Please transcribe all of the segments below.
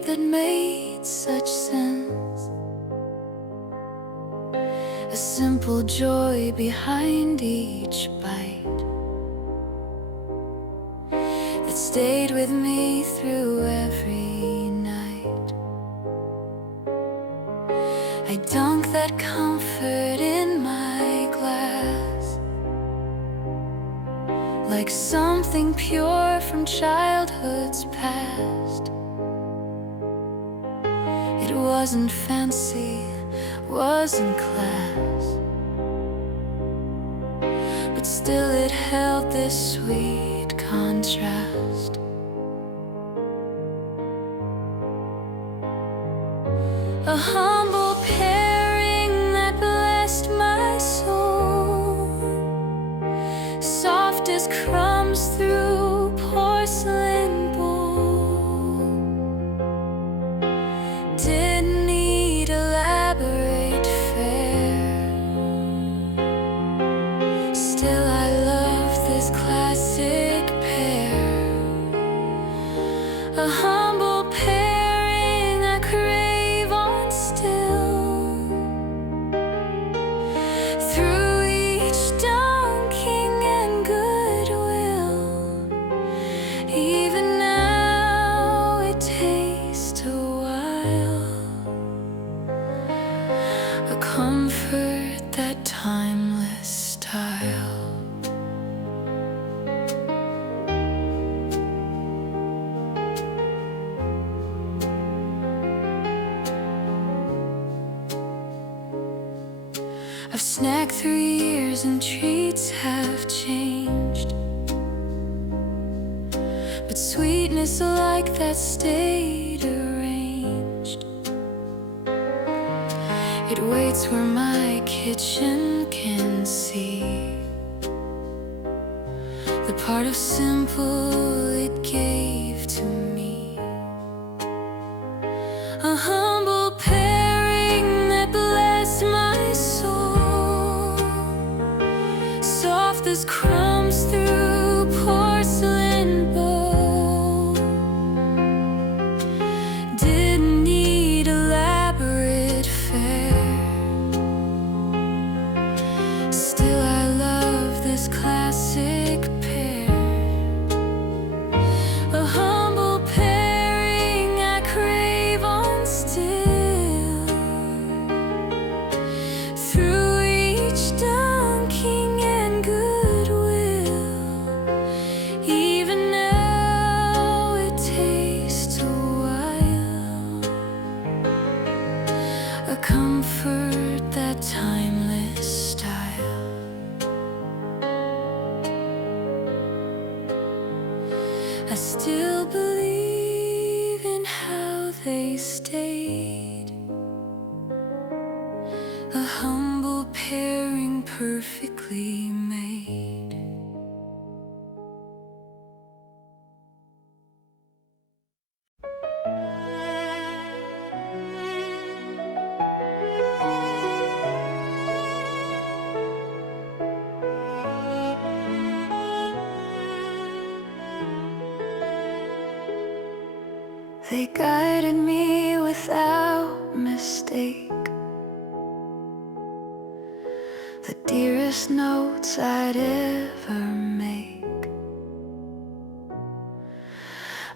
beat that made such sense, a simple joy behind each bite that stayed with me through every night. I dunk that comfort in my glass like something pure from childhood's past. It wasn't fancy, wasn't class, but still it held this sweet contrast. A humble pairing that blessed my soul, soft as crumbs through porcelain bowl. Didn't need elaborate fare, still I love this classic pair. A humble pairing I crave on still, through each dunking and goodwill. Even now it tastes a while, a comfort, that timeless style. I've snacked through years and treats have changed, but sweetness like that stayed arranged. It waits where my kitchen can see the part of simple it gave to me. A humble pairing that blessed my soul, soft as crumbs through porcelain bowl. Didn't need elaborate fare, still I love this classic pair. A humble pairing I crave on still, through each dunking and goodwill. Even now it tastes a while, a comfort, that timeless style. I still believe in how they stayed, a humble pairing perfectly made. They guided me without mistake, the dearest notes I'd ever make.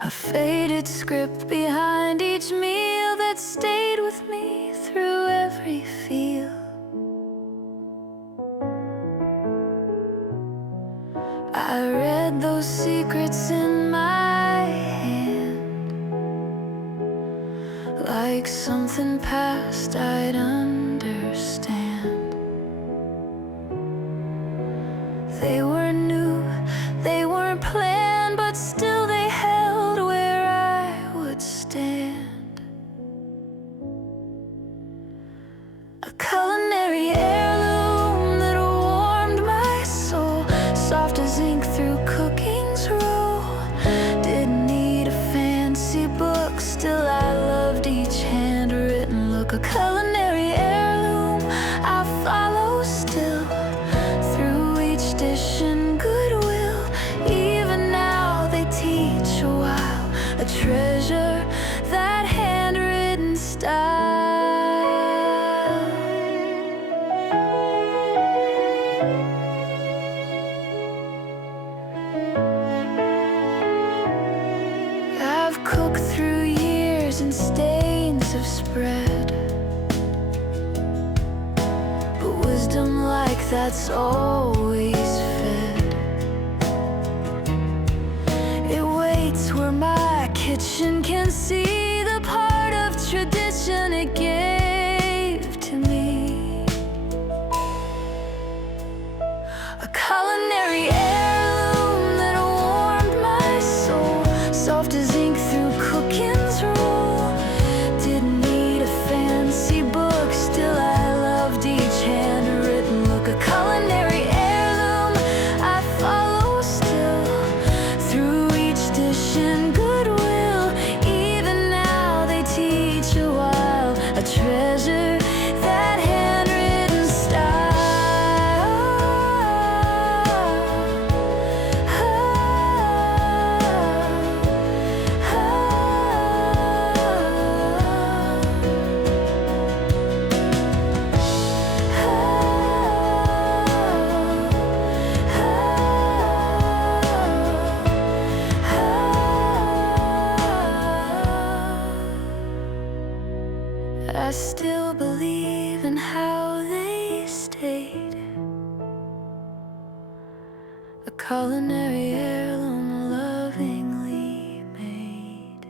A faded script behind each meal that stayed with me through every feel. I read those secrets in my hand, like something past I'd understand. They were new, they weren't planned, but still they held where I would stand. A culinary heirloom that warmed my soul, soft as ink through cooking's row. Didn't need a fancy book, still I loved each handwritten look. A culinary heirloom that's always fed. It waits where my kitchen can see the part of tradition it gave to me. A culinary heirloom that warmed my soul, soft as ink through cooking's rule. Didn't need a fancy book, still I loved each handwritten look. A culinary heirloom I follow still, through each dish and goodwill. Even now they teach a while, a treasure, that handwritten style. I still believe in how they stayed. A culinary heirloom lovingly made.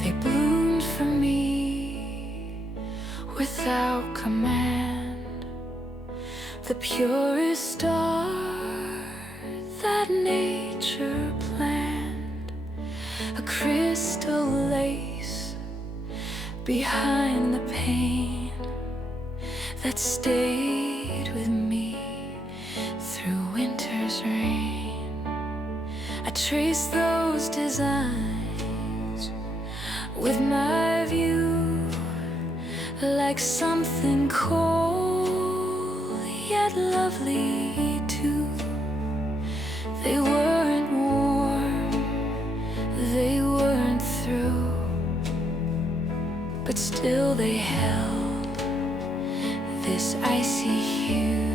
They bloomed for me without command, the purest star that nature planned. A crystal lace behind the pain that stayed with me through winter's rain. I traced those designs with my view, like something cold yet lovely too. They weren't warm, they weren't through, but still they held this icy hue.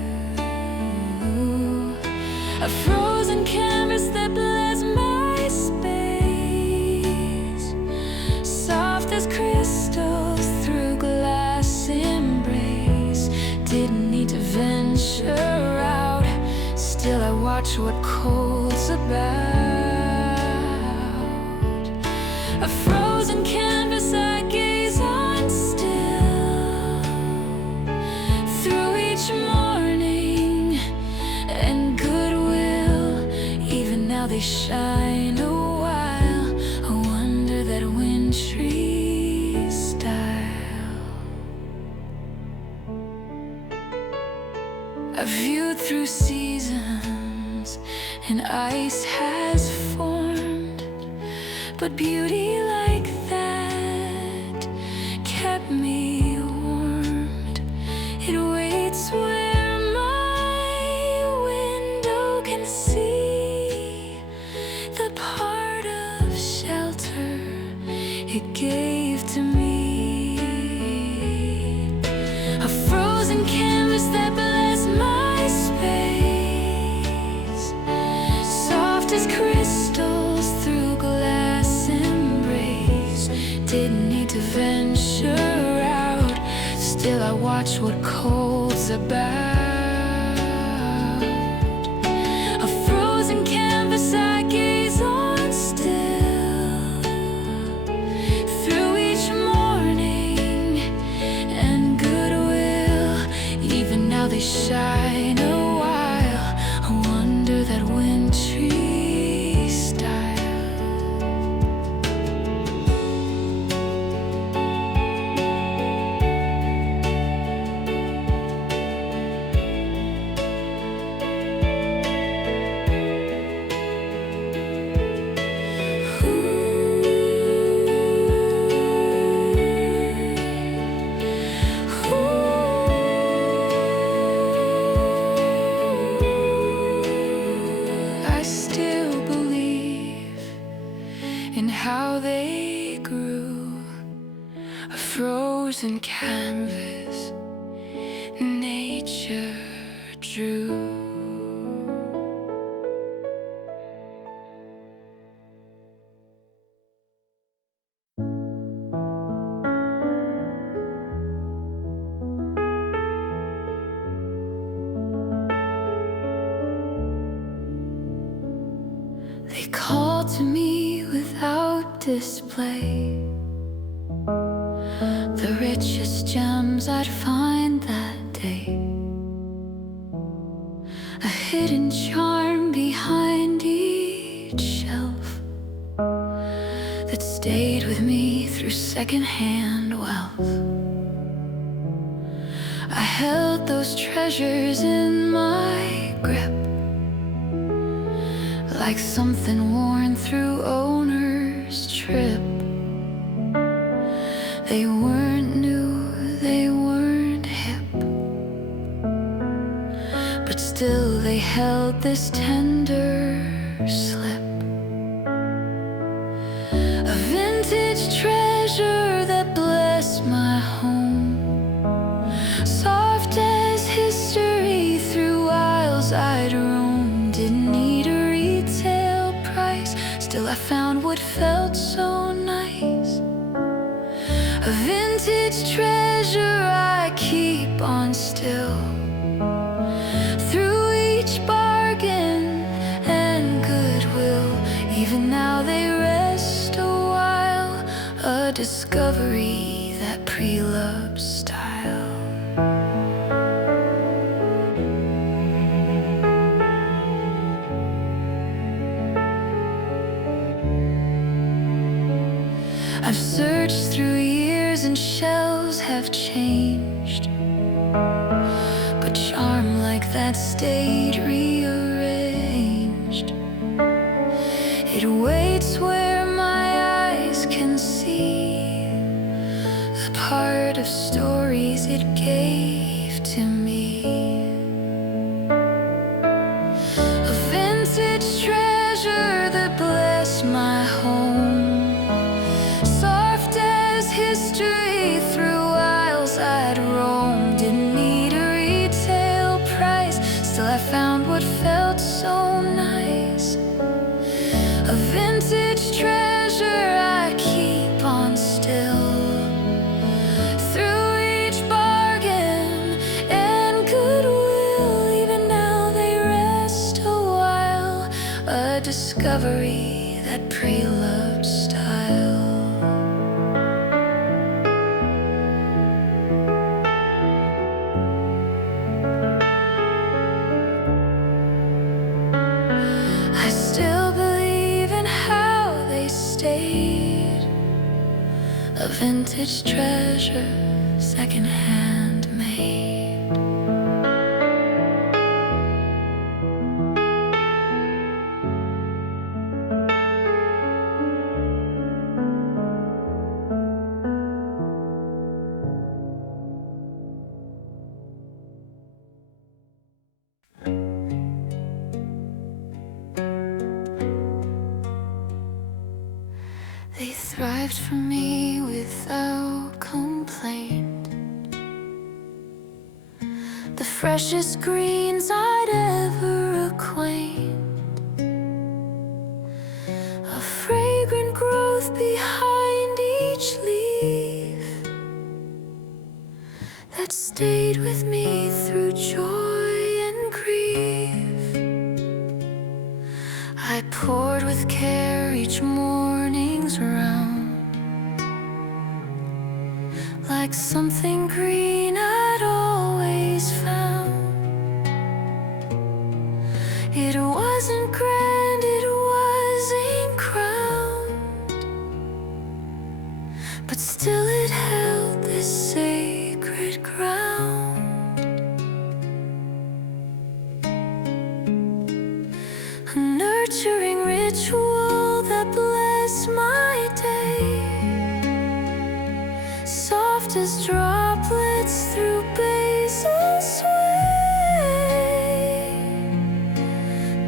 A frozen canvas that bless my space, soft as crystals through glass embrace. Didn't need to venture out, still I watch what cold's about. A frozen canvas I gaze on still, through each morning and goodwill. Even now they shine a while, a wonder that wintry style. I viewed through seasons and ice has formed, but beauty like that kept me warmed. It waits where my window can see the part of shelter it gave to me. A frozen canvas that bless my space, soft as crystals through glass embrace. Didn't need to venture out, still I watch what cold's about. A frozen canvas I gaze on still, through each morning and goodwill. Even now they shine a while, a wonder that wintry style. I still believe in how they grew. A frozen canvas, They call to me without display, the richest gems I'd find that day. A hidden charm behind each shelf that stayed with me through secondhand wealth. I held those treasures in my grip, like something worn through owner's trip. They weren't new, they weren't hip, but still they held this tender slip. A vintage treasure that blessed my home, soft as history through aisles I'd roam. Didn't need a retail price, still I found what felt so nice. A vintage treasure I keep on still, through each bargain and goodwill. Even now they rest a while, a discovery that pre-loved style. I've searched through years and shelves have changed, but charm like that stayed rearranged. It waits where my eyes can see, the part of stories it gave to me. A vintage treasure that blessed my home, soft as history through aisles I'd roam. Didn't need a retail price, still I found what felt so nice. A vintage treasure I keep on still, through each bargain and goodwill. Even now they rest a while, a discovery that pre-loved style. I still believe in how they stayed, a vintage treasure, secondhand made. They thrived for me without complaint, the freshest greens I'd ever acquaint, a fragrant growth behind each leaf that stayed with me through joy and grief. I poured with care each morning's round, like something green I'd always found. It wasn't grand, it wasn't crowned, but still it held this sacred ground. A nurturing ritual that blessed my day, soft as droplets through basil sway.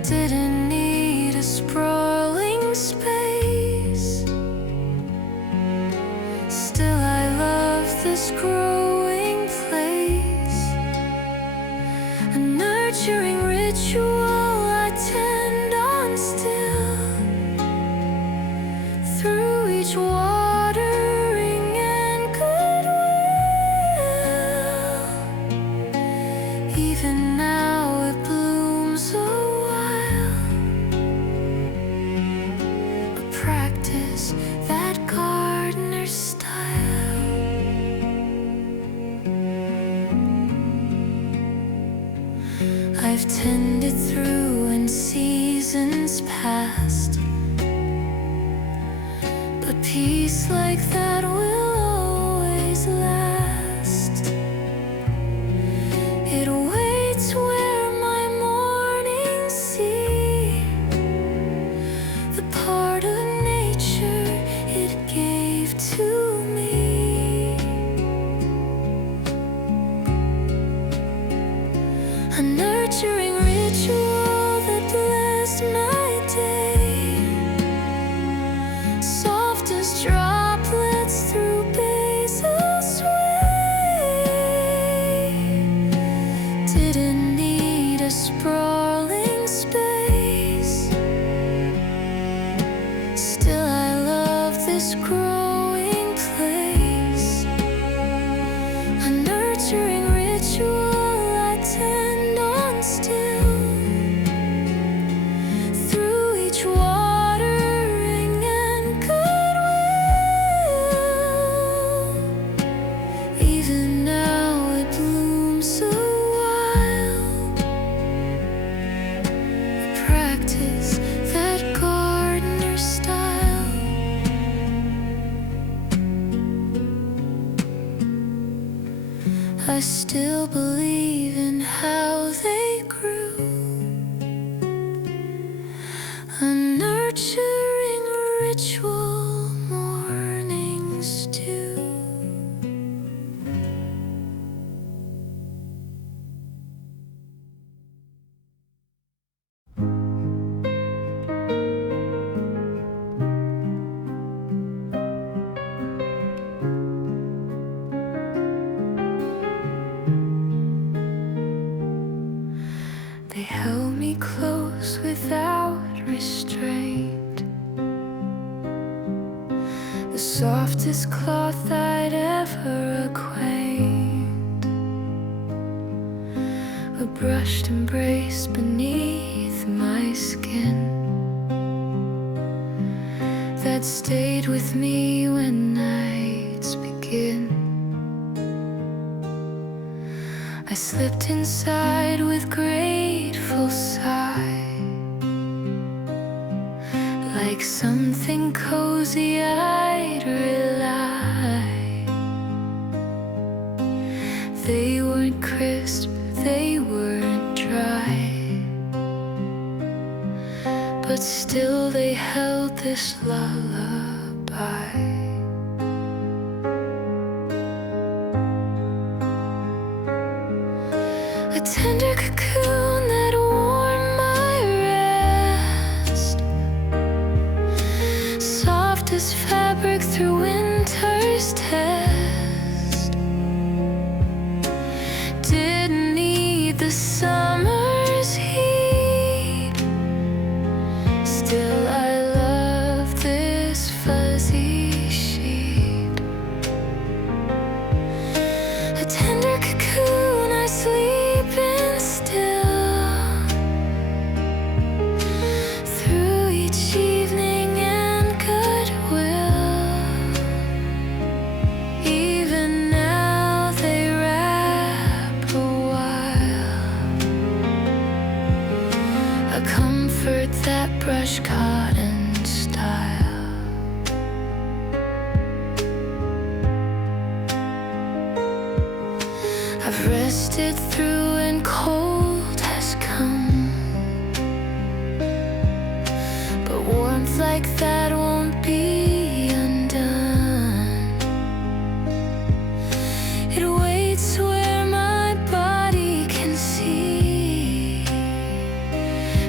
Didn't need a sprawling space, still I love this growing place. A nurturing ritual I tend on still, through each watering and goodwill. tended through when seasons passed. But peace like that will always last. It waits where my mornings see the part of nature it gave to me. A nurturing ritual that blessed my day, soft as droplets through basil sway. Didn't need a sprawling space. Still I love this growing place. A nurturing ritual I tend on still. Through each watering and goodwill. Even now it blooms so wild. Practice that gardener style. I still believe in how they grew. A nurturing ritual mornings do. They held me close without restraint. The softest cloth I'd ever acquaint. A brushed embrace beneath my skin that stayed with me when nights begin. I slipped inside with grateful sigh, like something cozy I'd rely. They weren't crisp, they weren't dry, but still they held this lullaby. A tender cocoon that warmed my rest, soft as fabric through winter's test. Didn't need the summer's heat. Still I love this fuzzy sheet. A tender cocoon I sleep in still. Through each evening and goodwill. Even now they wrap a while. A comfort that brush cotton style. I've rested through and cold has come, but warmth like that won't be undone. It waits where my body can see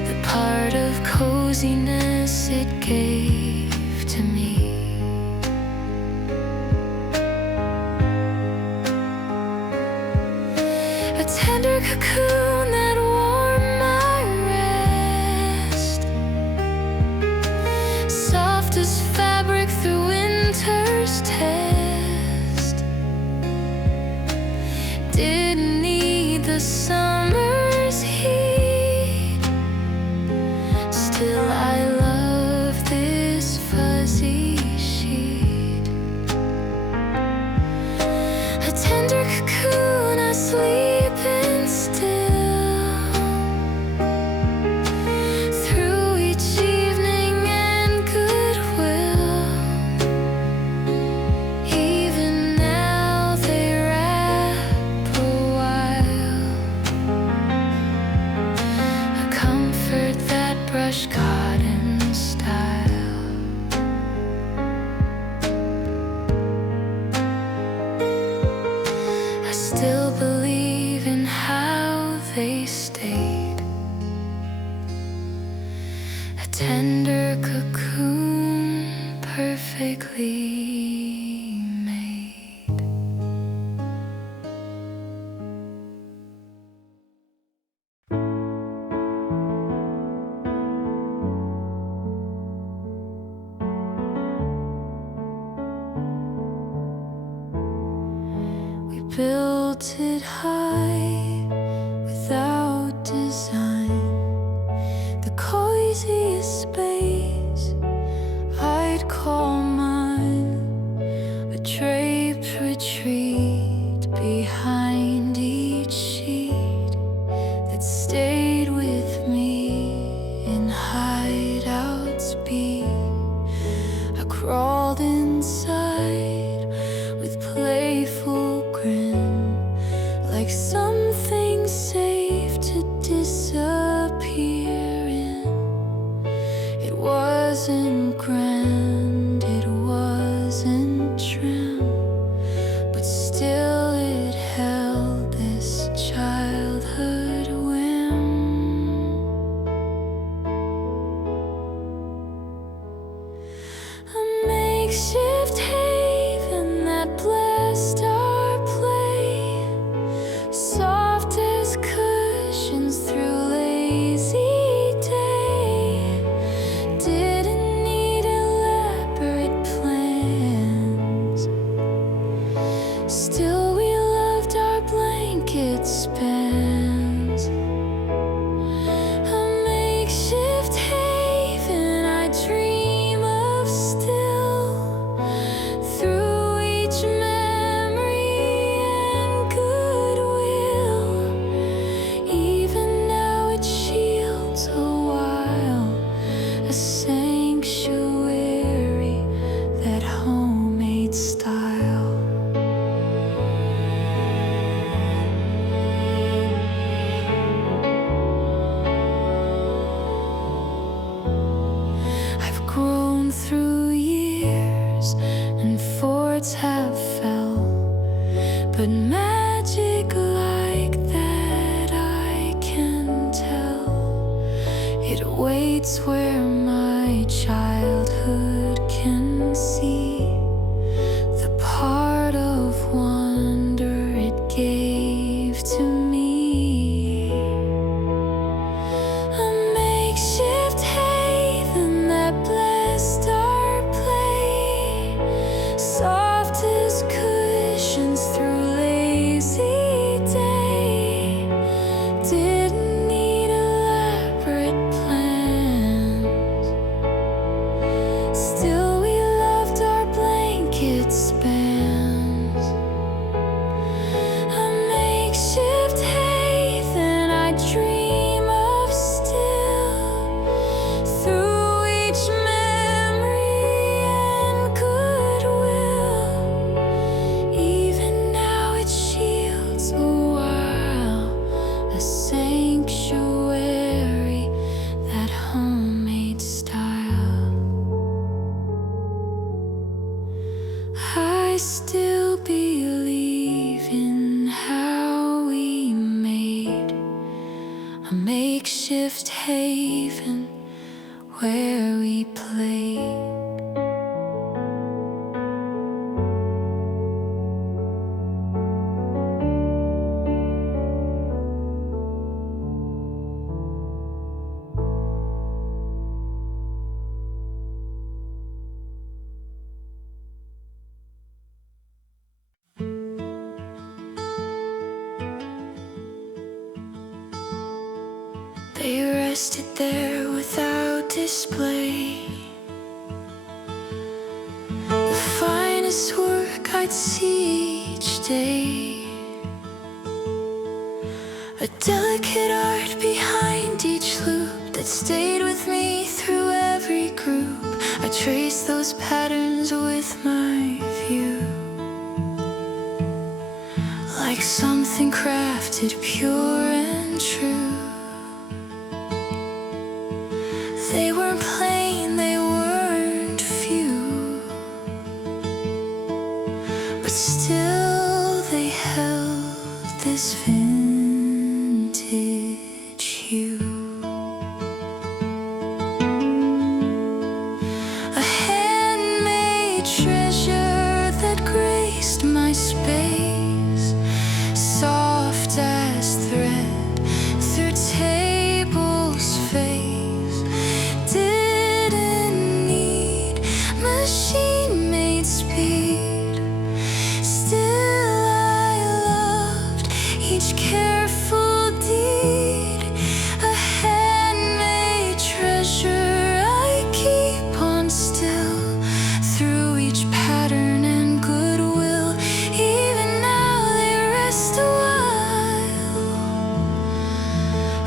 the part of coziness it gave to me. A tender cocoon that warmed my rest, soft as fabric through winter's test. Didn't need the summer's heat. Still I love this fuzzy plush cotton style. I still believe in how they stayed, a tender cocoon perfectly made. We built it high without design, the coziest space I'd call mine, a draped retreat behind each sheet that stayed with me in hideouts beat. I crawled inside with playful grin, like something safe to disappear in. It wasn't grand, it wasn't trim, but still it held this childhood whim. A makeshift haven that blessed our play, soft as cushions through lazy day. Didn't need elaborate plans, still we loved our blanket spans. A makeshift haven I dream of still, through each memory and goodwill. Even now it shields a while, a sanctuary, that homemade style. I've grown through years and forts have fell, but magic like that I can tell. It waits where my childhood can see, the part of wonder it gave to me. A makeshift haven that blessed our play, soft as cushions through lazy day. Didn't need elaborate plans, still we loved our blanket spans. A makeshift haven I dream of still, through each memory and goodwill. Even now it shields a while, a sanctuary, that homemade style. I still believe in how we made a makeshift haven where we played. They rested there without display, the finest work I'd see each day. A delicate art behind each loop that stayed with me through every group. I traced those patterns with my view, like something crafted pure and true. weren't plain, they weren't few, but still they held this vintage hue. A handmade treasure that graced my space, soft as thread through tables face. Didn't need machine-made speed. Still I loved each careful deed. A handmade treasure I keep on still, through each pattern and goodwill. Even now they rest a while,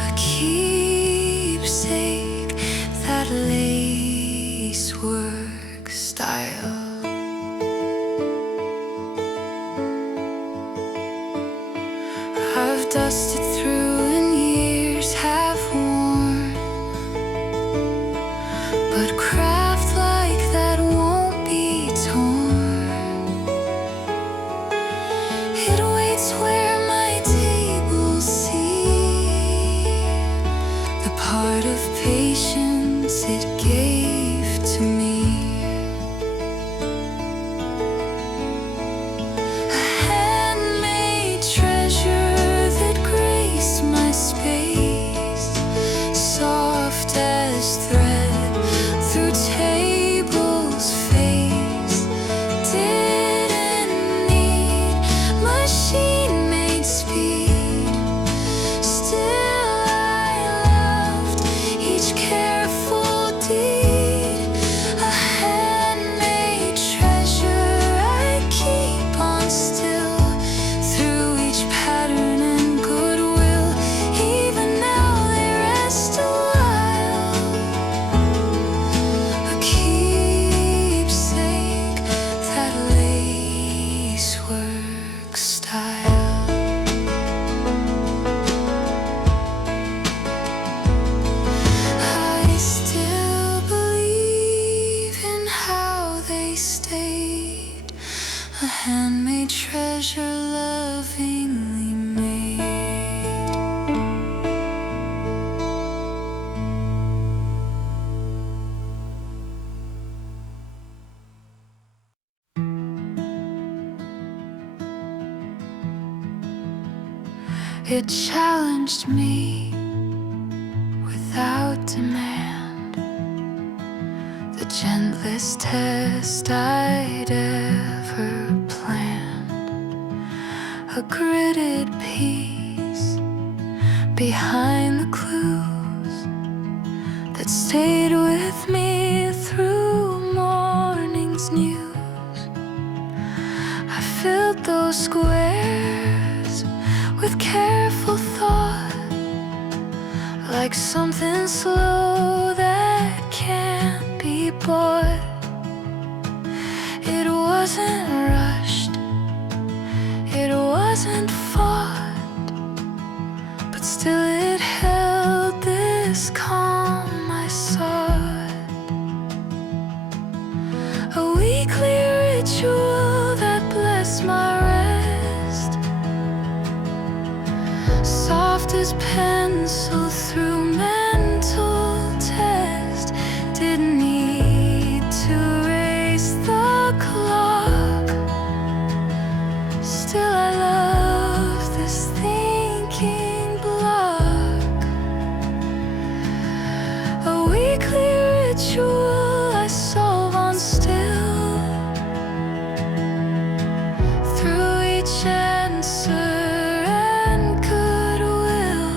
a keepsake, that lacework style. I've dusted through and years have worn, but craft like that won't be torn. It waits where my tables see, the part of patience it gave to me. A handmade treasure that graced my space, soft as thread through tables face. Didn't need machine-made speed. Still I loved each careful deed. A handmade treasure I keep on still, through each pattern and goodwill. Even now they rest a while, a keepsake, that lacework style. I still believe in how they stayed, a handmade treasure lovingly made. It challenged me without demand, the gentlest test I'd ever planned. A gridded piece behind the clues that stayed with me through morning's news. I filled those squares with careful thought, like something slow that can't be bought. It wasn't rushed, it wasn't fought, but still it held this calm I sought. A weekly ritual that blessed my rest, soft as pencil through mental test. Didn't need to race the clock. Still I love this thinking block. A weekly ritual I solve on still, through each answer and goodwill.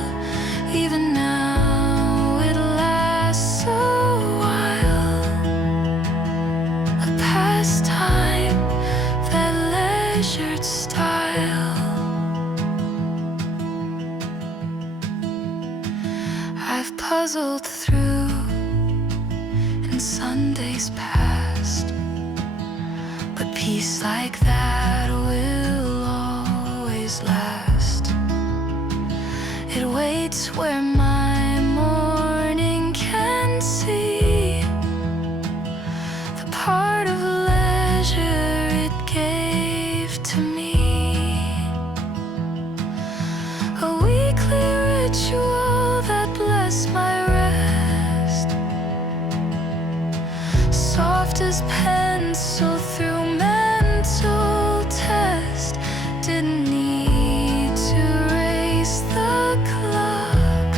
Even now it lasts a while, a pastime, that leisured style. I've puzzled through in Sundays past, but peace like that will always last. It waits where my morning can see his pencil through mental test. Didn't need to raise the clock.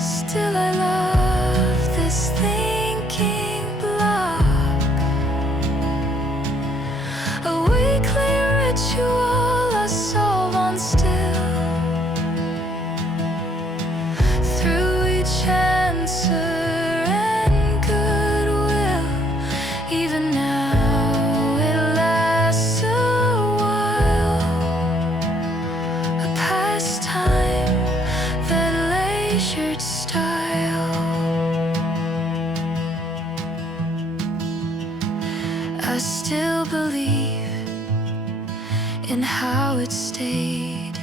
Still I love this thinking block. A weekly ritual I solve on still. Through each answer and goodwill, even now it lasts a while. A pastime, that leisured style. I still believe in how it stayed,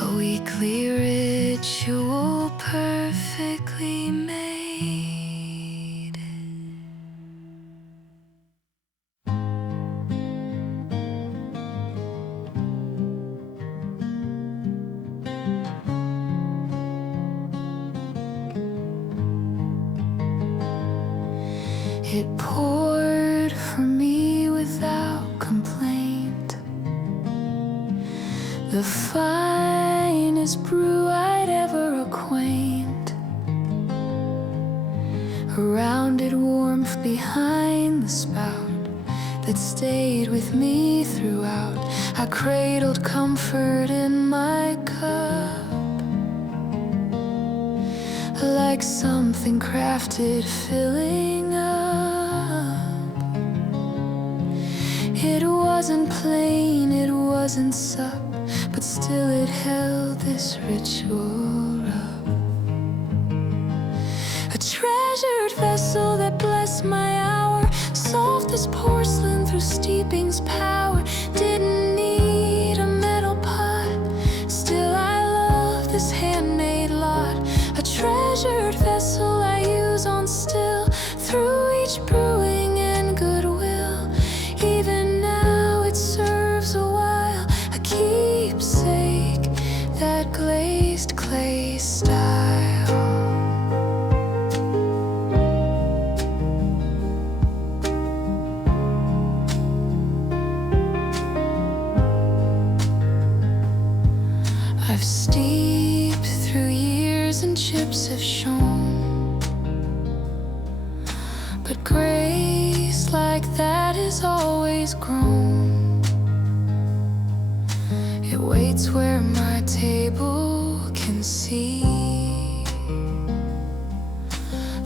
a weekly ritual perfectly made. It poured for me without complaint, the finest brew I'd ever acquaint. A rounded warmth behind the spout that stayed with me throughout. I cradled comfort in my cup, like something crafted filling up. It wasn't plain, it wasn't sup, but still it held this ritual rub. A treasured vessel that blessed my hour, soft as porcelain through steeping's power. Didn't need a metal pot, still I love this handmade lot. A treasured vessel I use on still, through each brewing and goodwill. Even now it serves a while, a keepsake, that glazed clay style. I've steeped through years and chips have shown, but grace like that is always grown. It waits where my table can see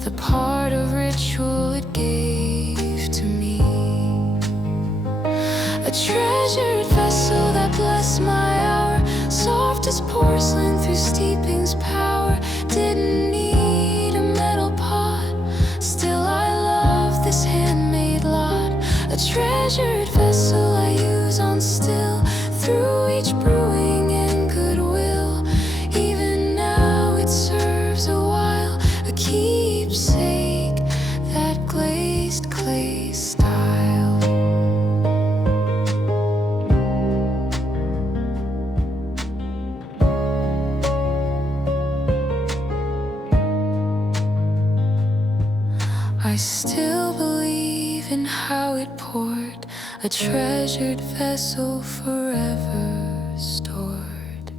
the part of ritual it gave to me. A treasured vessel that blessed my hour, soft as porcelain through steeping's power. Didn't need a metal pot, still I love this handmade lot. A treasured vessel I use on still, through each brewing and goodwill. Even now it serves a while, a keepsake, that glazed clay style. I still believe in how it poured, a treasured vessel forever stored.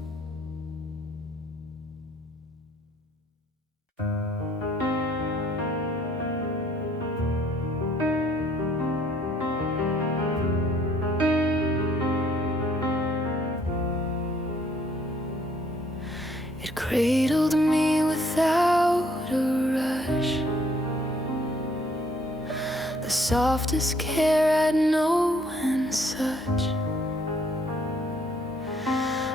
It cradled me without a rush, the softest care I'd know and such.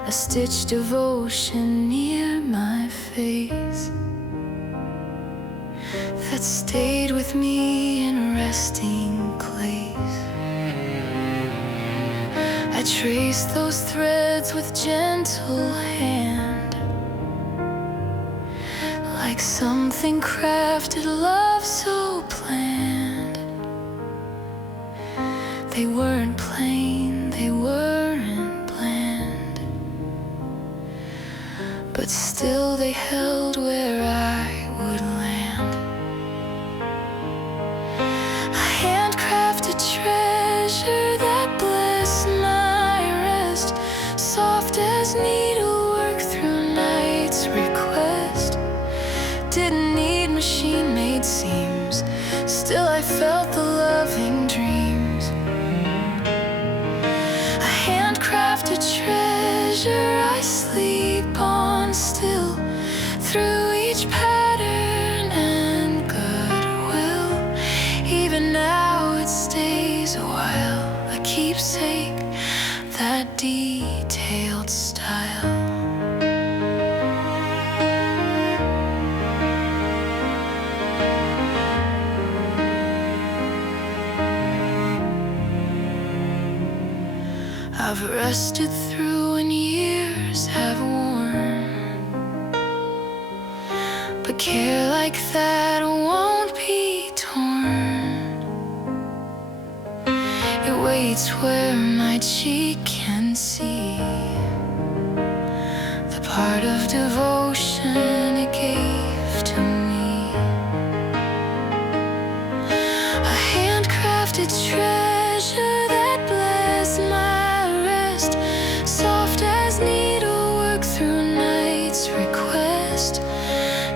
A stitched devotion near my face that stayed with me in a resting place. I traced those threads with gentle hand, like something crafted, love so planned. They weren't plain, they weren't bland, but still they held where I would land. Didn't need machine-made seams. Still I felt the loving dreams. A handcrafted treasure I sleep on still. Through each pattern and goodwill. Even now it stays a while. A keepsake, that detailed style. I've rested through when years have worn, but care like that won't be torn. It waits where my cheek can see the part of devotion it gave to me. A handcrafted treasure that blessed my rest, soft as needlework through night's request.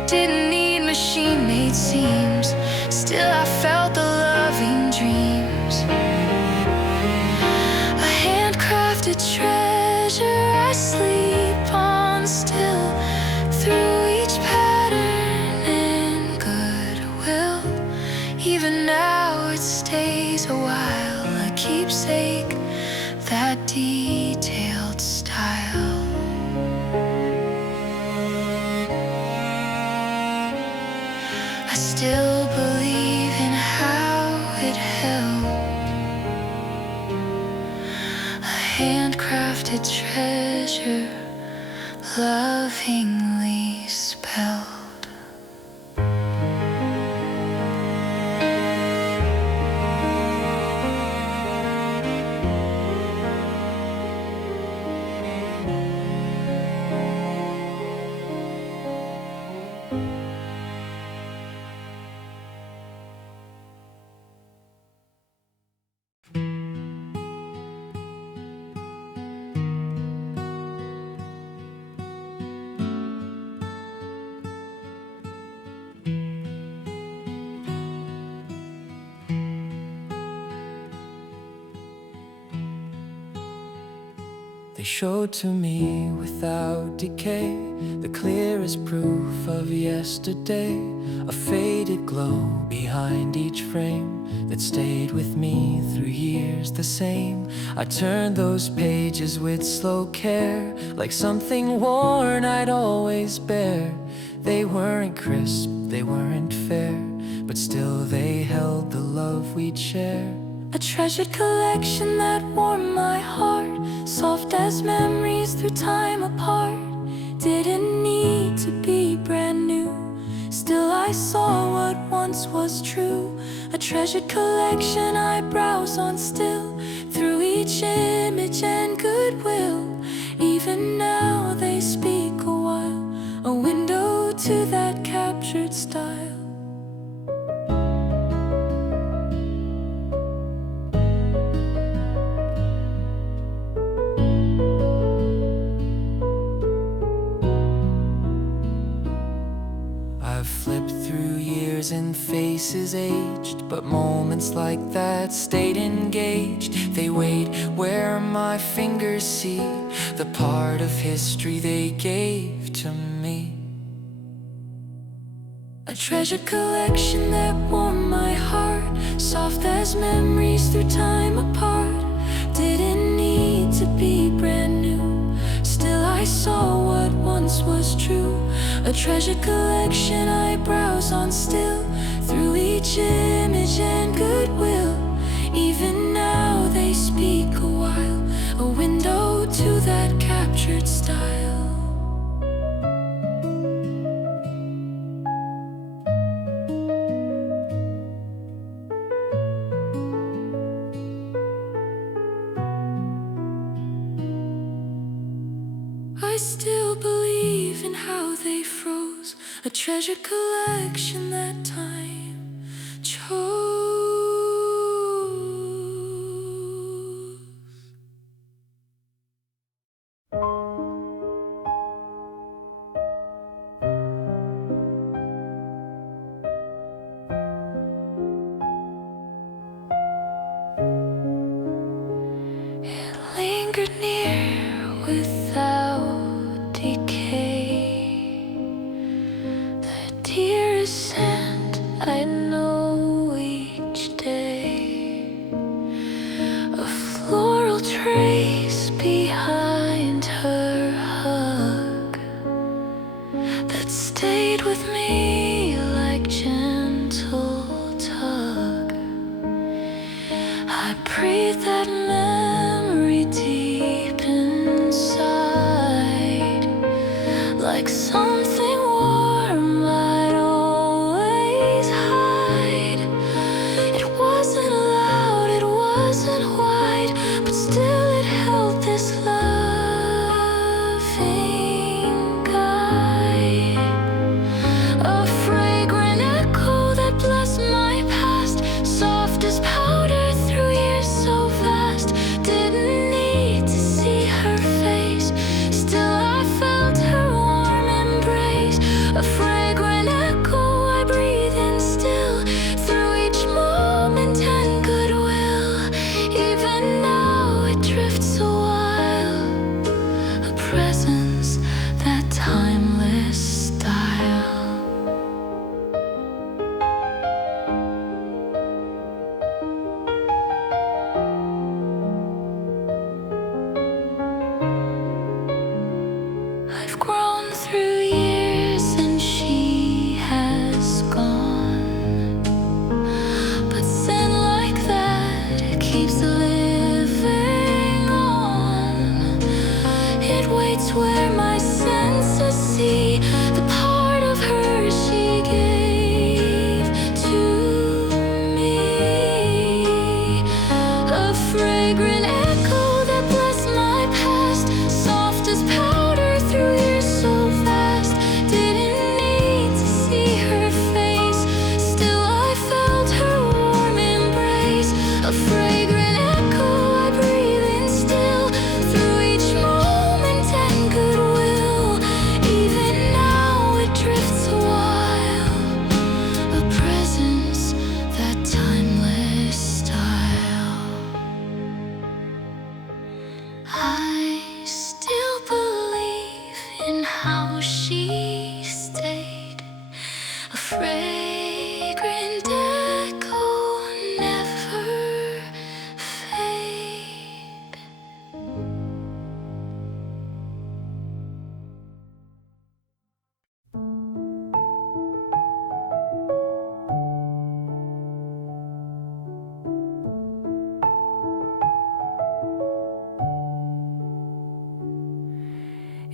Didn't need machine-made seams. Still I felt the loving dreams. A handcrafted treasure I sleep on still. Through each pattern and goodwill. Even now it stays a while. A keepsake, that detailed style. I still believe in how it held. A handcrafted treasure, lovingly spelled. They showed to me without decay the clearest proof of yesterday, a faded glow behind each frame that stayed with me through years the same. I turned those pages with slow care, like something worn I'd always bear. They weren't crisp, they weren't fair, but still they held the love we'd share. A treasured collection that warmed my heart, soft as memories through time apart. Didn't need to be brand new, still I saw what once was true. A treasured collection I browse on still, through each image and goodwill. Even now they speak a while, a window to that captured style. And faces aged, but moments like that stayed engaged. They wait where my fingers see the part of history they gave to me. A treasured collection that warmed my heart, soft as memories through time apart. Didn't need to be brand new, still I saw what once was true. A treasured collection I browse on still, through each image and goodwill. Even now they speak a while, a window to that captured style. I still believe in how they froze, a treasured collection that time chose. innocent, I know each day a floral trace behind her hug that stayed with me like gentle tug. I breathe that memory deep inside, like something warm I'd always hide. It wasn't loud, it wasn't wide, but still it held this loving guide. A fragrant echo that blessed my past, soft as powder through years so vast. Didn't need to see her face, still I felt her warm embrace. A fragrant echo I breathe in still, through each moment and goodwill. Even now it drifts a while, a presence, that timeless style. I've grown through years and she has gone, but sin like that keeps living on. It waits where my senses see the part of her she gave to me. A fragrant echo that blessed my past, soft as powder through years so fast. Didn't need to see her face, still I felt her warm embrace. A fragrant echo I breathe in still, through each moment and goodwill. Even now it drifts a while, a presence, that timeless style. I still believe in how she stayed, a fragrant echo never fade.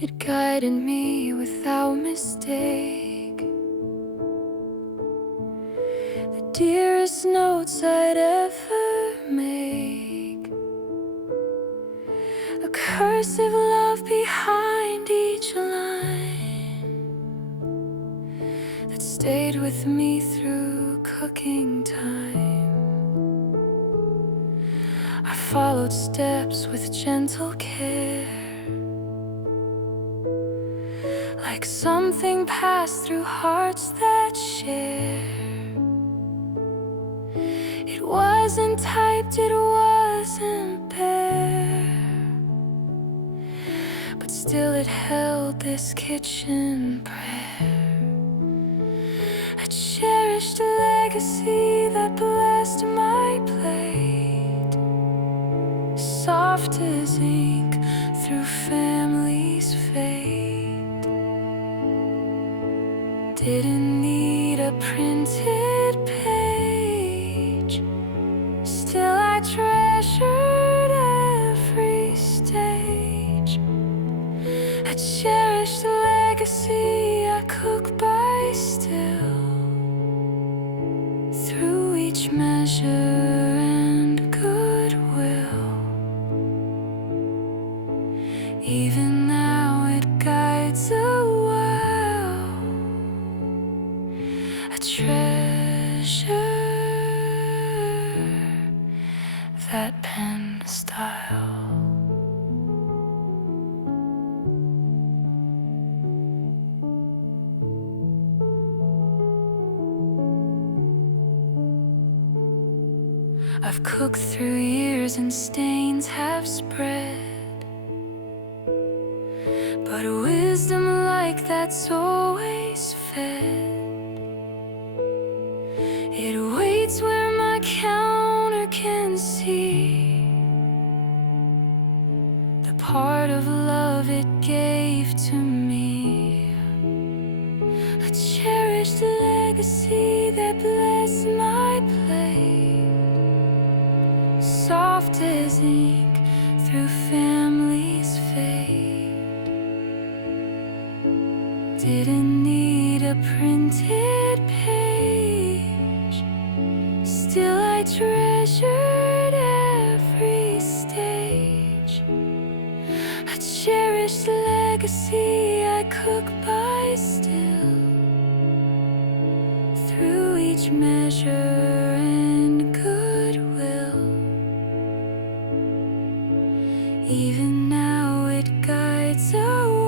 It guided me without mistake, the dearest notes I'd ever make. A cursive love behind each line that stayed with me through cooking time. I followed steps with gentle care, like something passed through hearts that share. It wasn't typed, it wasn't bare, but still it held this kitchen prayer. I cherished a legacy that blessed my plate, soft as ink through family's fate. Didn't need a printed page, still I treasured every stage. I cherished the legacy I cook by still, through each measure and goodwill. Even now it guides a while, a treasure, that pen style. I've cooked through years and stains have spread, but wisdom like that's always fed. cherish the legacy that bless my plate. Soft as ink through families' fate. Didn't need a printed page. Still I treasured every stage. I cherish the legacy I cook by still. Through each measure and goodwill. Even now it guides a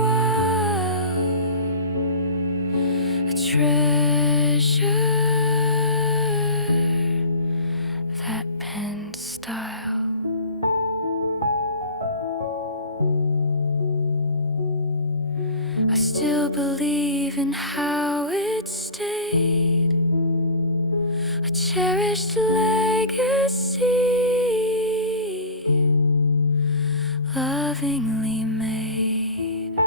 while. A treasure, that pen style. I still believe in how it stayed. A cherished legacy, lovingly made.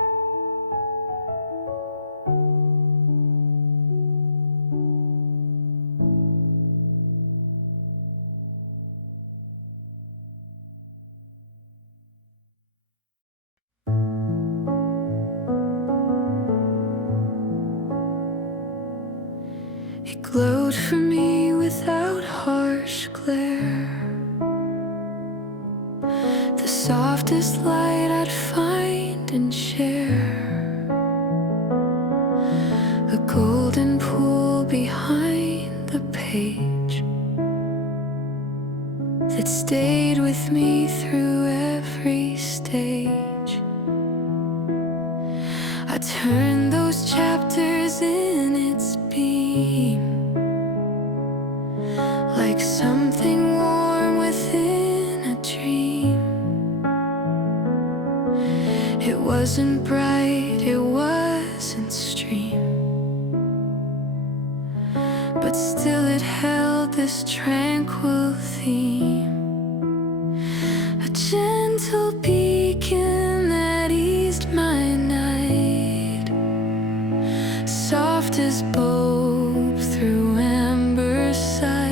It glowed for me without harsh glare. The softest light I'd find and share. A golden pool behind the page that stayed with me through every stage. I turned those chapters in its beam like something warm within a dream. It wasn't bright, it wasn't stream, but still it held this tranquil theme. A gentle beacon that eased my night, soft as bulb through amber sight.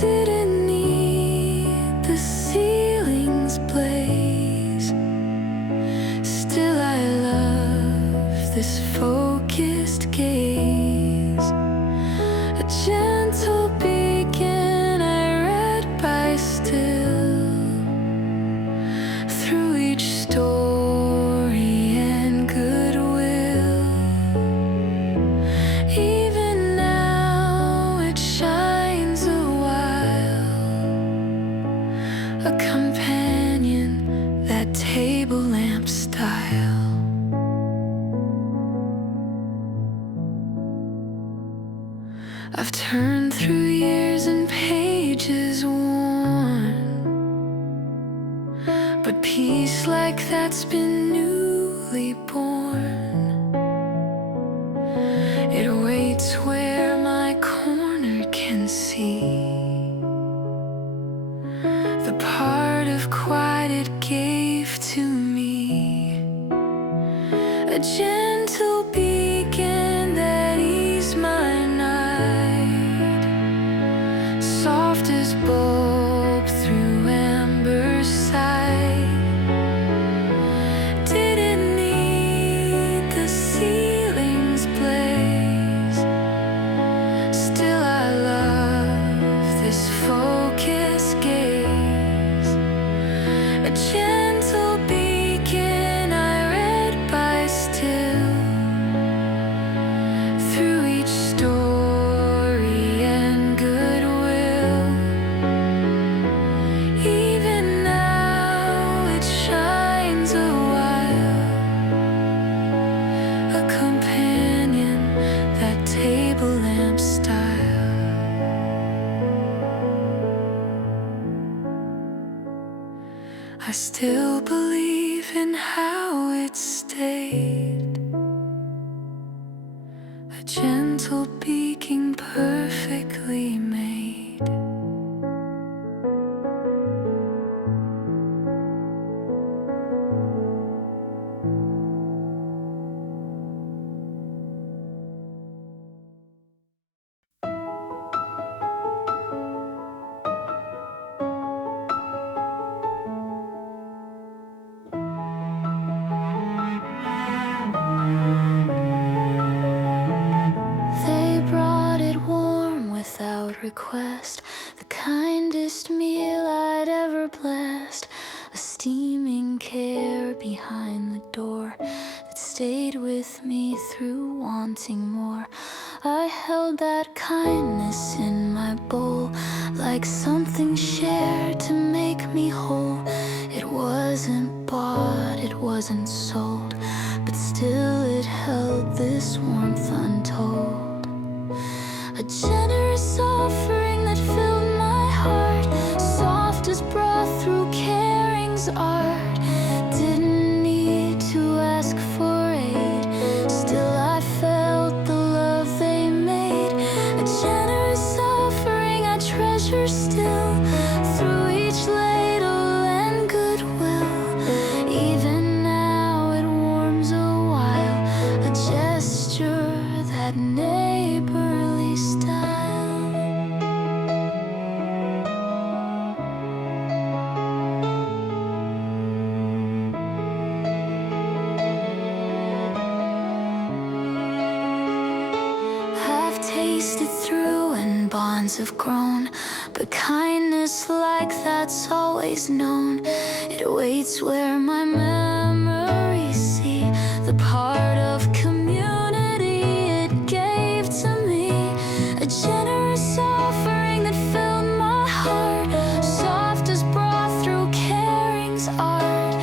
Didn't need the ceiling's blaze. Still I love this focused gaze. A gentle beacon I read by still. Through each story and goodwill. Even now it shines a while. A companion, that table lamp style. I've turned through years and pages worn, but peace like that's been newly born. It waits where my corner can see. The part of quiet it gave to me. A gentle beacon that eased my night, soft as bulb through amber sight. Didn't need the ceiling's blaze. Still I love this focused gaze. A gentle beacon I read by still. Through each story and goodwill. Even now it shines a while. A companion, that table lamp style. I still believe in how it stayed. A gentle beacon perfectly made. request, the kindest meal I'd ever blessed, a steaming care behind the door that stayed with me through wanting more. I held that kindness in my bowl like something shared to make me whole. It wasn't bought, it wasn't sold, but still it held this warmth untold. A generous offering that filled my heart, soft as broth through caring's art. Didn't need to ask for aid, still I felt the love they made. A generous offering I treasure still, through each ladle and goodwill. Even now it warms a while, a gesture that neighborly style. I've tasted through and bonds have grown, but kindness like that's always known. It waits where my memories see the part of community it gave to me. A generous offering that filled my heart, soft as broth through caring's art.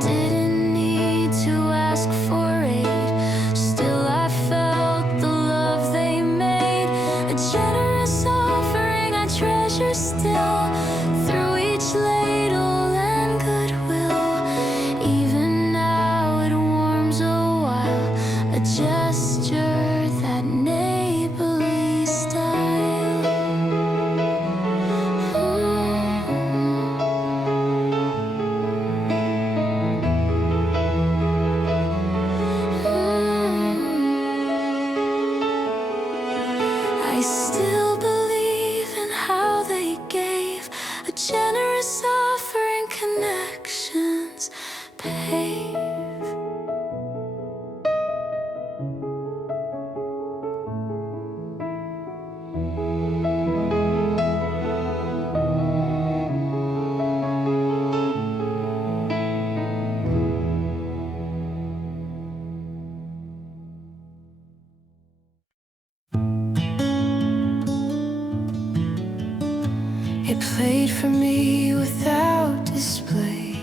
Didn't need to ask for aid, still I felt the love they made. A generous offering I treasure still, through each ladle and goodwill. Even now it warms a while, a gesture that neighborly style. I still believe in how they gave, a generous offering connections pave. It played for me without display,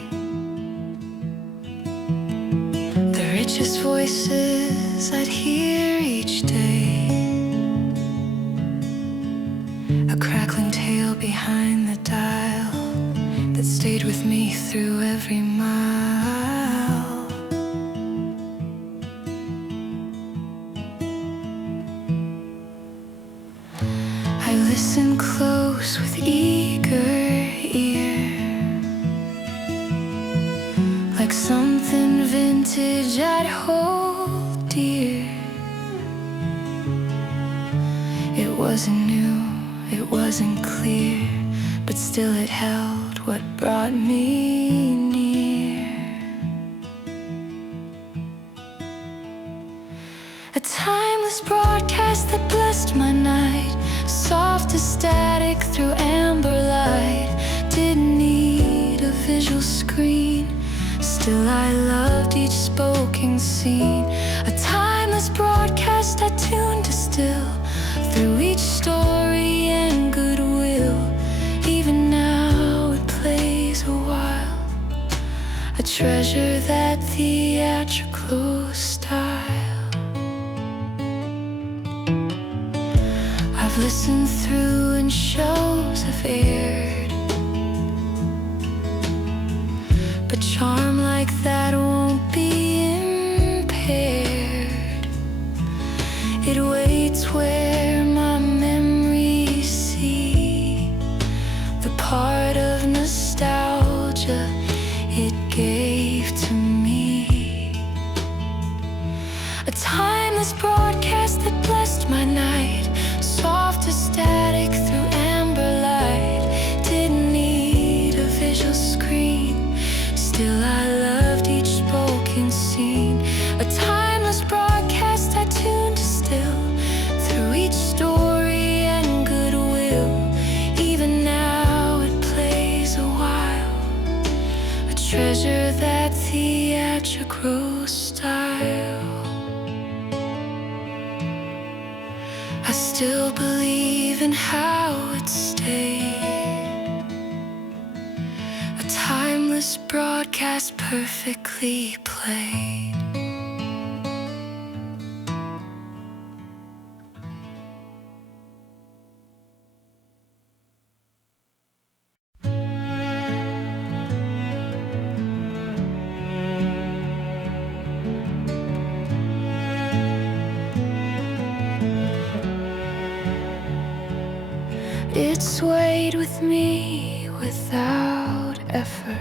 the richest voices I'd hear each day. A crackling tale behind the dial that stayed with me through every mile. I listened close with eager ear, like something vintage I'd hold dear. It wasn't new, it wasn't clear, but still it held what brought me near. A timeless broadcast that blessed my night, soft as static through amber light. Didn't need a visual screen, still I loved each spoken scene. A timeless broadcast I tuned to still, through each story and goodwill. Even now it plays a while, a treasure that theatrical style. I've listened through and shows have aired, but charm like that won't be impaired. It waits where my memories see the part of nostalgia it gave to me. A timeless broadcast that blessed my night, soft as static through amber light. Didn't need a visual screen, still I loved each spoken scene. A timeless broadcast I tuned to still, through I still believe in how it stayed, a timeless broadcast perfectly played. It swayed with me without effort,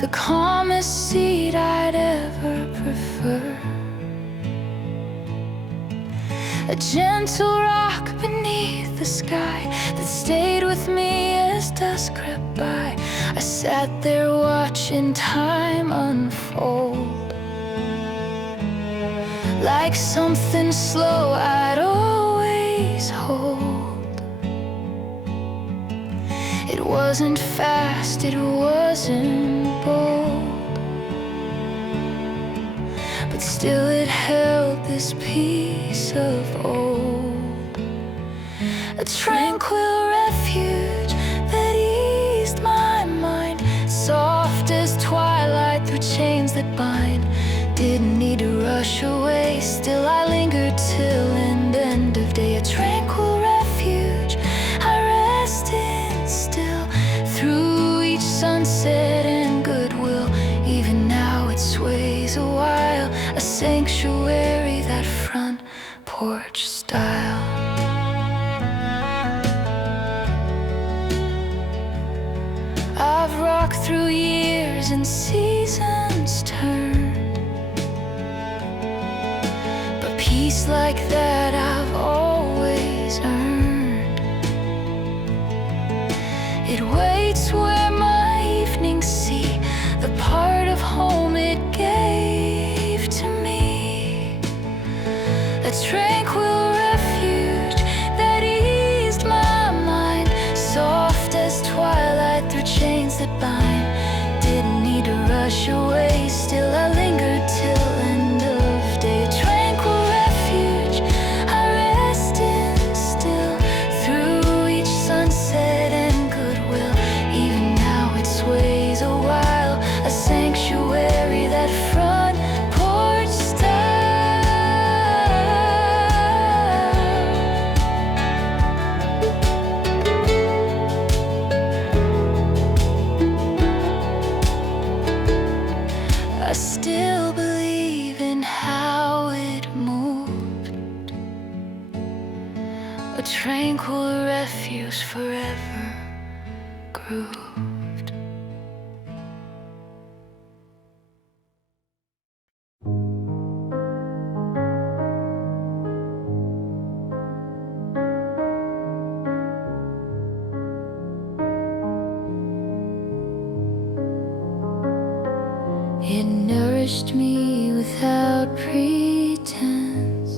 the calmest seat I'd ever prefer, a gentle rock beneath the sky that stayed with me as dusk crept by. I sat there watching time unfold, like something slow I'd always hold. It wasn't fast, it wasn't bold, but still it held this piece of old, a tranquil refuge that eased my mind, soft as twilight through chains that bind. Didn't need to rush away, still I lingered till end of day, a tranquil refuge I rest in still, through each sunset and goodwill. Even now it sways a while, a sanctuary, that front porch style. I've rocked through years and seasons turn, but peace like that I've always earned. It waits where my evenings see the part of home it gave to me, a tranquil refuge that eased my mind, soft as twilight through chains that bind. Didn't need to rush away, still I lingered till end of day, a tranquil refuge I rest in still, through each sunset and goodwill. Even now it sways a while, a sanctuary, that front porch style. I still believe in how it moved, a tranquil refuge forever grooved. It nourished me without pretense,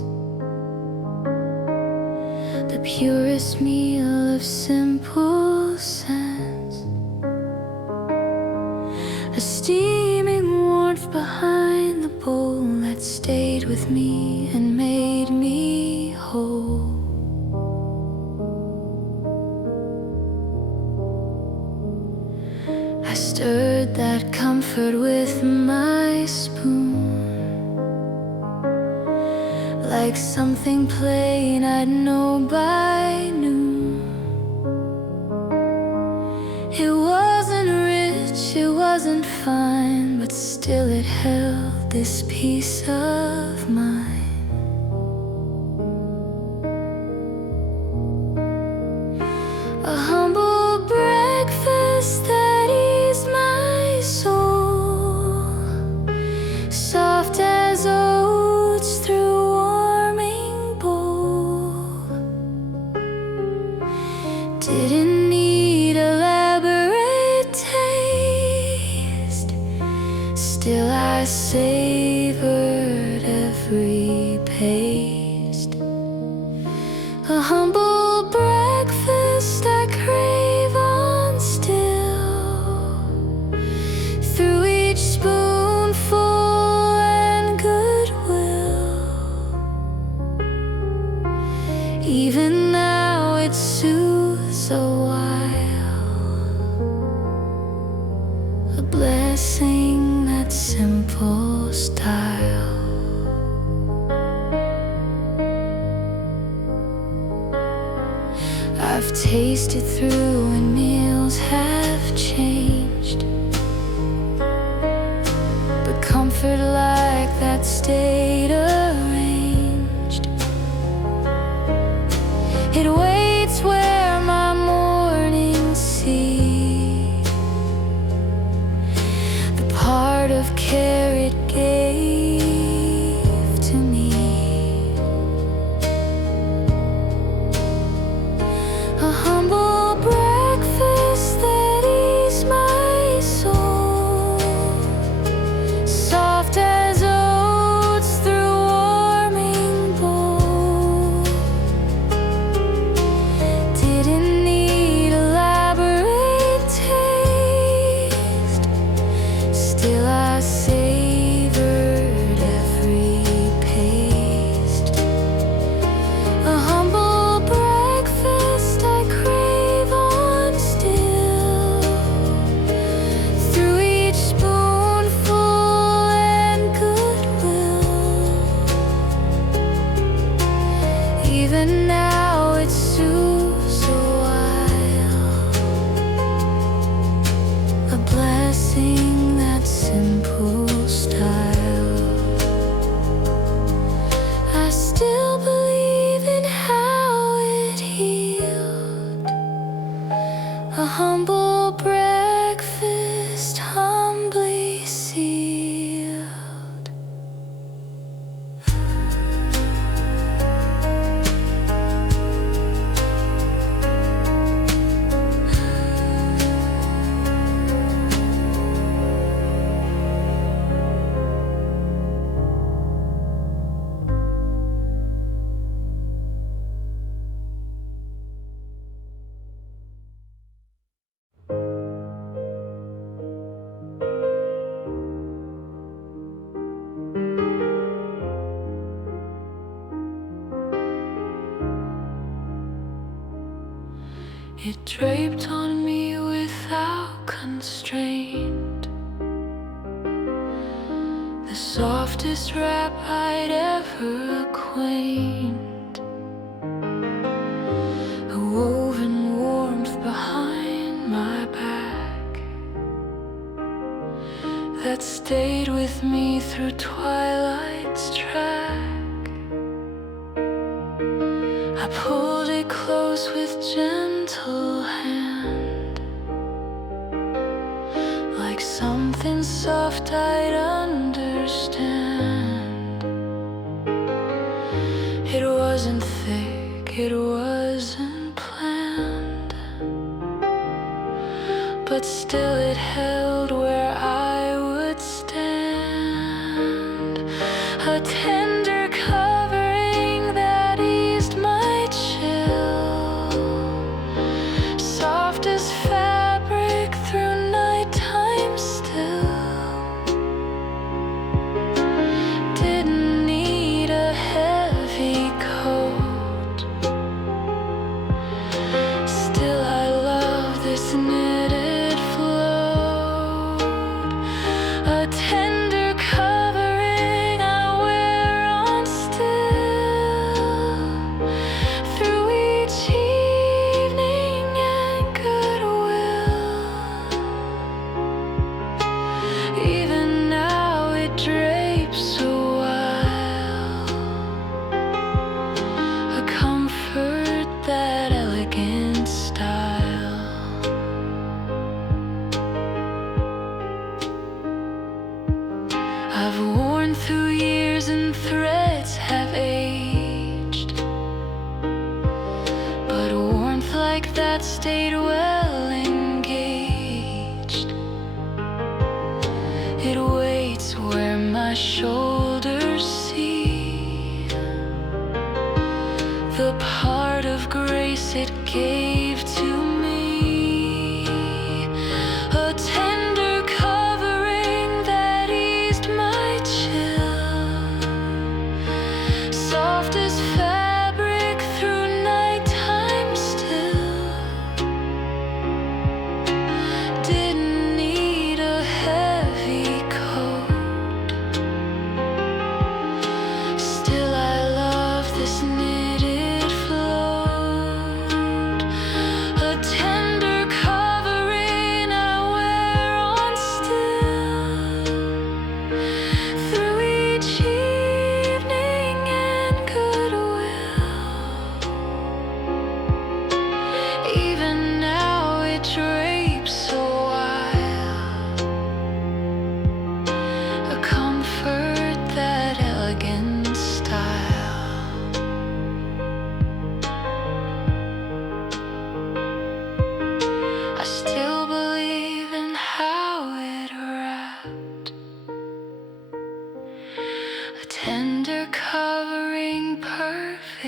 the purest meal of simple sense, a steaming warmth behind the bowl that stayed with me and made me whole. I stirred that comfort with my spoon, like something plain I'd know by noon. It wasn't rich, it wasn't fine, but still it held this peace of mind. A humble breakfast that eased my soul, soft as oats through warming bowl. Didn't need elaborate taste, still I savored every Even now it soothes a while. A blessing, that simple style. I've tasted through when meals have changed, but comfort like that stayed arranged. It waits where my mornings see the part of care it gave to me. A humble breakfast that eased my soul, soft as oats through warming bowl. Didn't need elaborate taste, still I savored every paste. A humble breakfast I crave on still, through each spoonful and goodwill. Even now it soothes a while. A blessing, that simple style. I still believe in how it healed. A humble breakfast, humbly sealed. It draped on me without constraint, the softest wrap I'd ever acquaint, a woven warmth behind my back that stayed with me through twilight's track. I pulled it close with gentle hand, like something soft I'd understand. It wasn't thick, it wasn't planned, but still it held where I would stand. A tender covering that eased my chill, soft as fabric through nighttime still. Didn't need a heavy coat, still I love this knitted float. A tender covering I wear on still, through each evening and goodwill. Even now it drapes a while, a comfort, that elegant style. I've worn through years and threads have aged, but warmth like that stayed well engaged. It waits where my shoulders see the part of grace it gave to me. A tender covering that eased my chill, soft as fabric through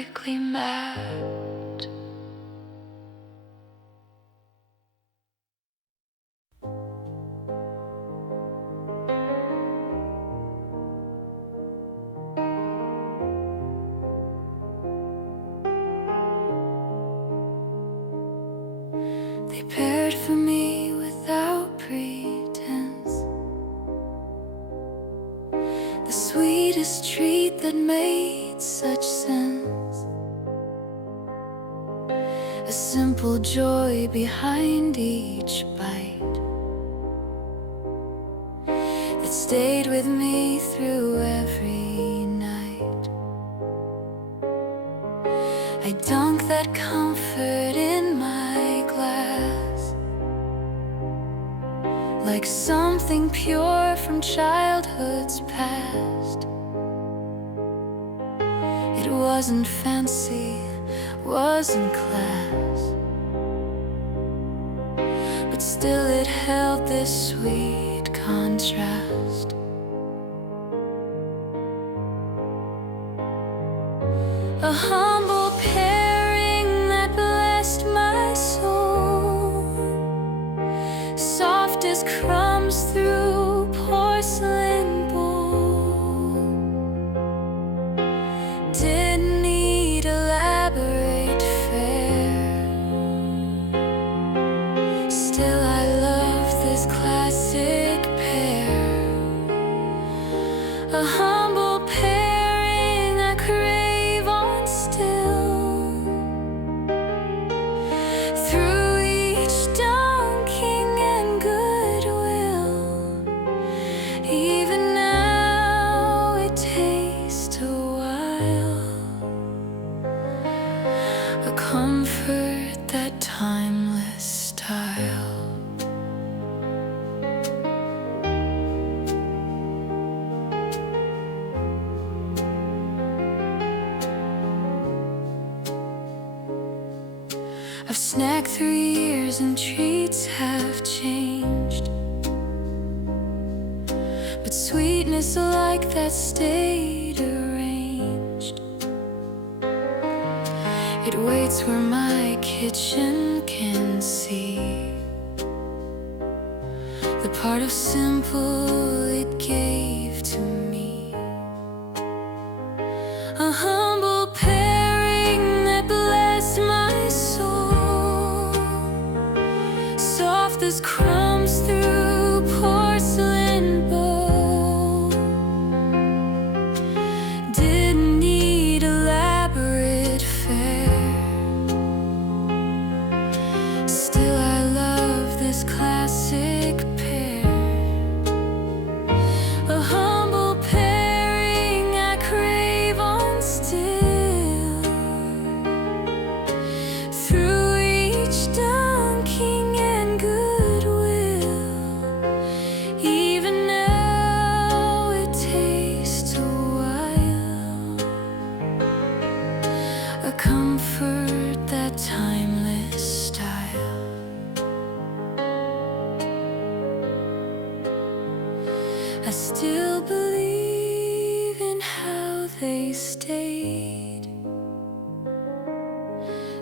perfectly matte. They paired for me without pretense, the sweetest treat that made such sense, a simple joy behind each bite that stayed with me through every night. I dunk that comfort in my glass like something pure from childhood's past. It wasn't fancy, wasn't class, but still it held this sweet contrast. A humble pairing that blessed my soul, soft as crumbs through porcelain bowl. Didn't need elaborate fare, still I love this classic pair. A humble pairing I crave on still, through each dunking and goodwill. Even now it tastes a while, a comfort, that timeless style. I've snacked through years and treats have changed, but sweetness like that stayed arranged. It waits where my kitchen can see the part of simple it gave to me. A humble pairing that blessed my soul, soft as crumbs through porcelain bowl. Didn't need elaborate fare, still I love this classic pair. A humble pairing I crave on still, through each dunking and goodwill. Even now it tastes a while, a comfort, that timeless style. I still believe in how they stayed,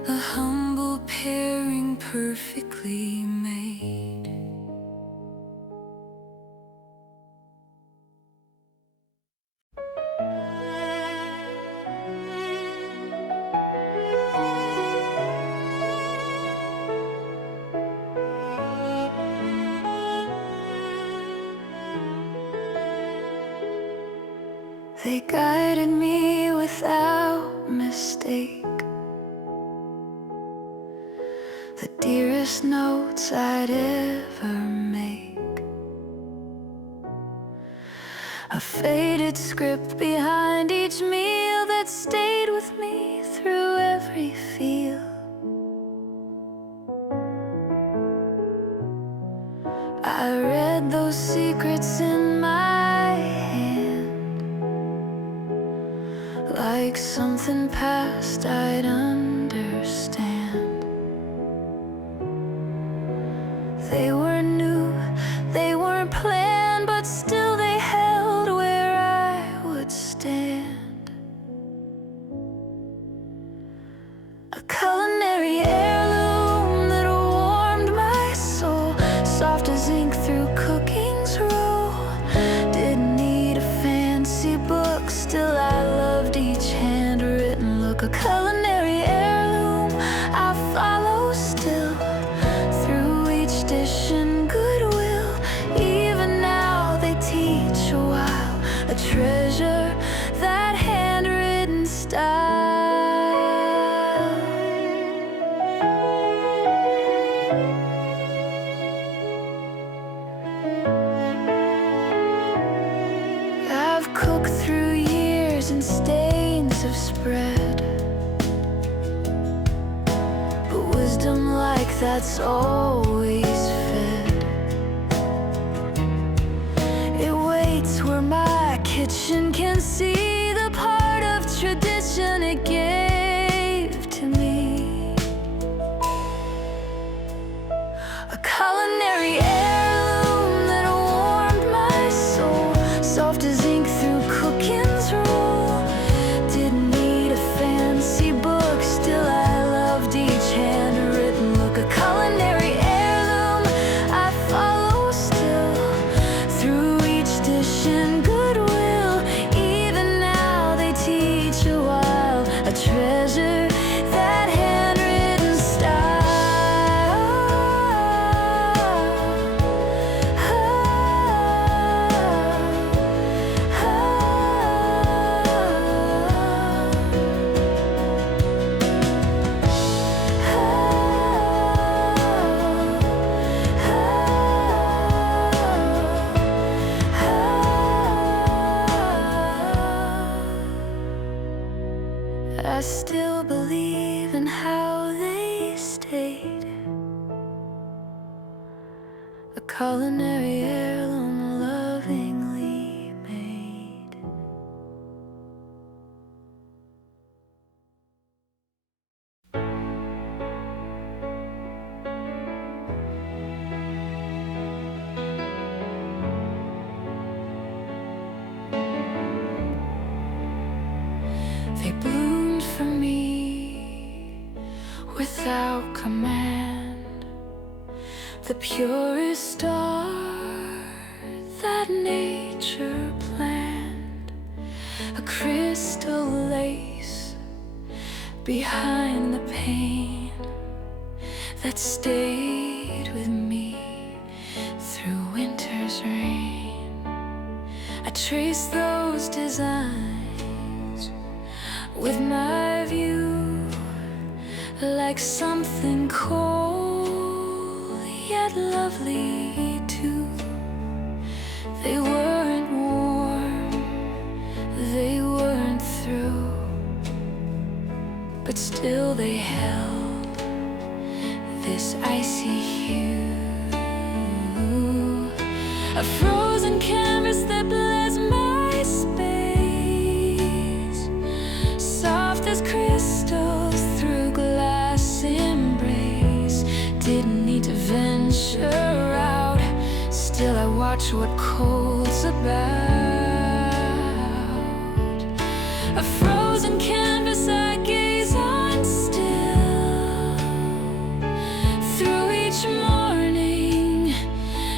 a humble pairing perfectly made. They guided me without mistake, the dearest notes I'd ever make. A faded script behind each meal that stayed with me through every feel. I read those secrets in my hand, like something past I'd understand. They were new, they weren't planned, but still they held where I would stand. A culinary heirloom that warmed my soul, soft as ink through cooking's row. Didn't need a fancy book, still I loved each handwritten look. A culinary heirloom I follow still, through each dish and goodwill. Even now they teach a while, a treasure, that handwritten style. I've cooked through years and stains have spread, but wisdom like that's always fed. It waits where my kitchen can see the part of tradition it gave to me. A culinary heirloom that warmed my soul, soft as ink through cooking's roll. Didn't need a fancy book, still I loved each handwritten look. A culinary heirloom I follow still, through each dish and goodwill. Even now they teach a while, a treasure, that handwritten style. I still believe in how they stayed, a culinary heirloom lovingly made. They bloomed for me without command, the purest star that nature planned. A crystal lace behind the pain that stayed with me through winter's rain. I trace those designs with my view, like something cold yet lovely too. They weren't warm, they weren't through, but still they held this icy hue. A frozen canvas that bless my space, soft as crystals through glass embrace. Didn't need to venture out, still I watch what cold's about. A frozen canvas I gaze on still, through each morning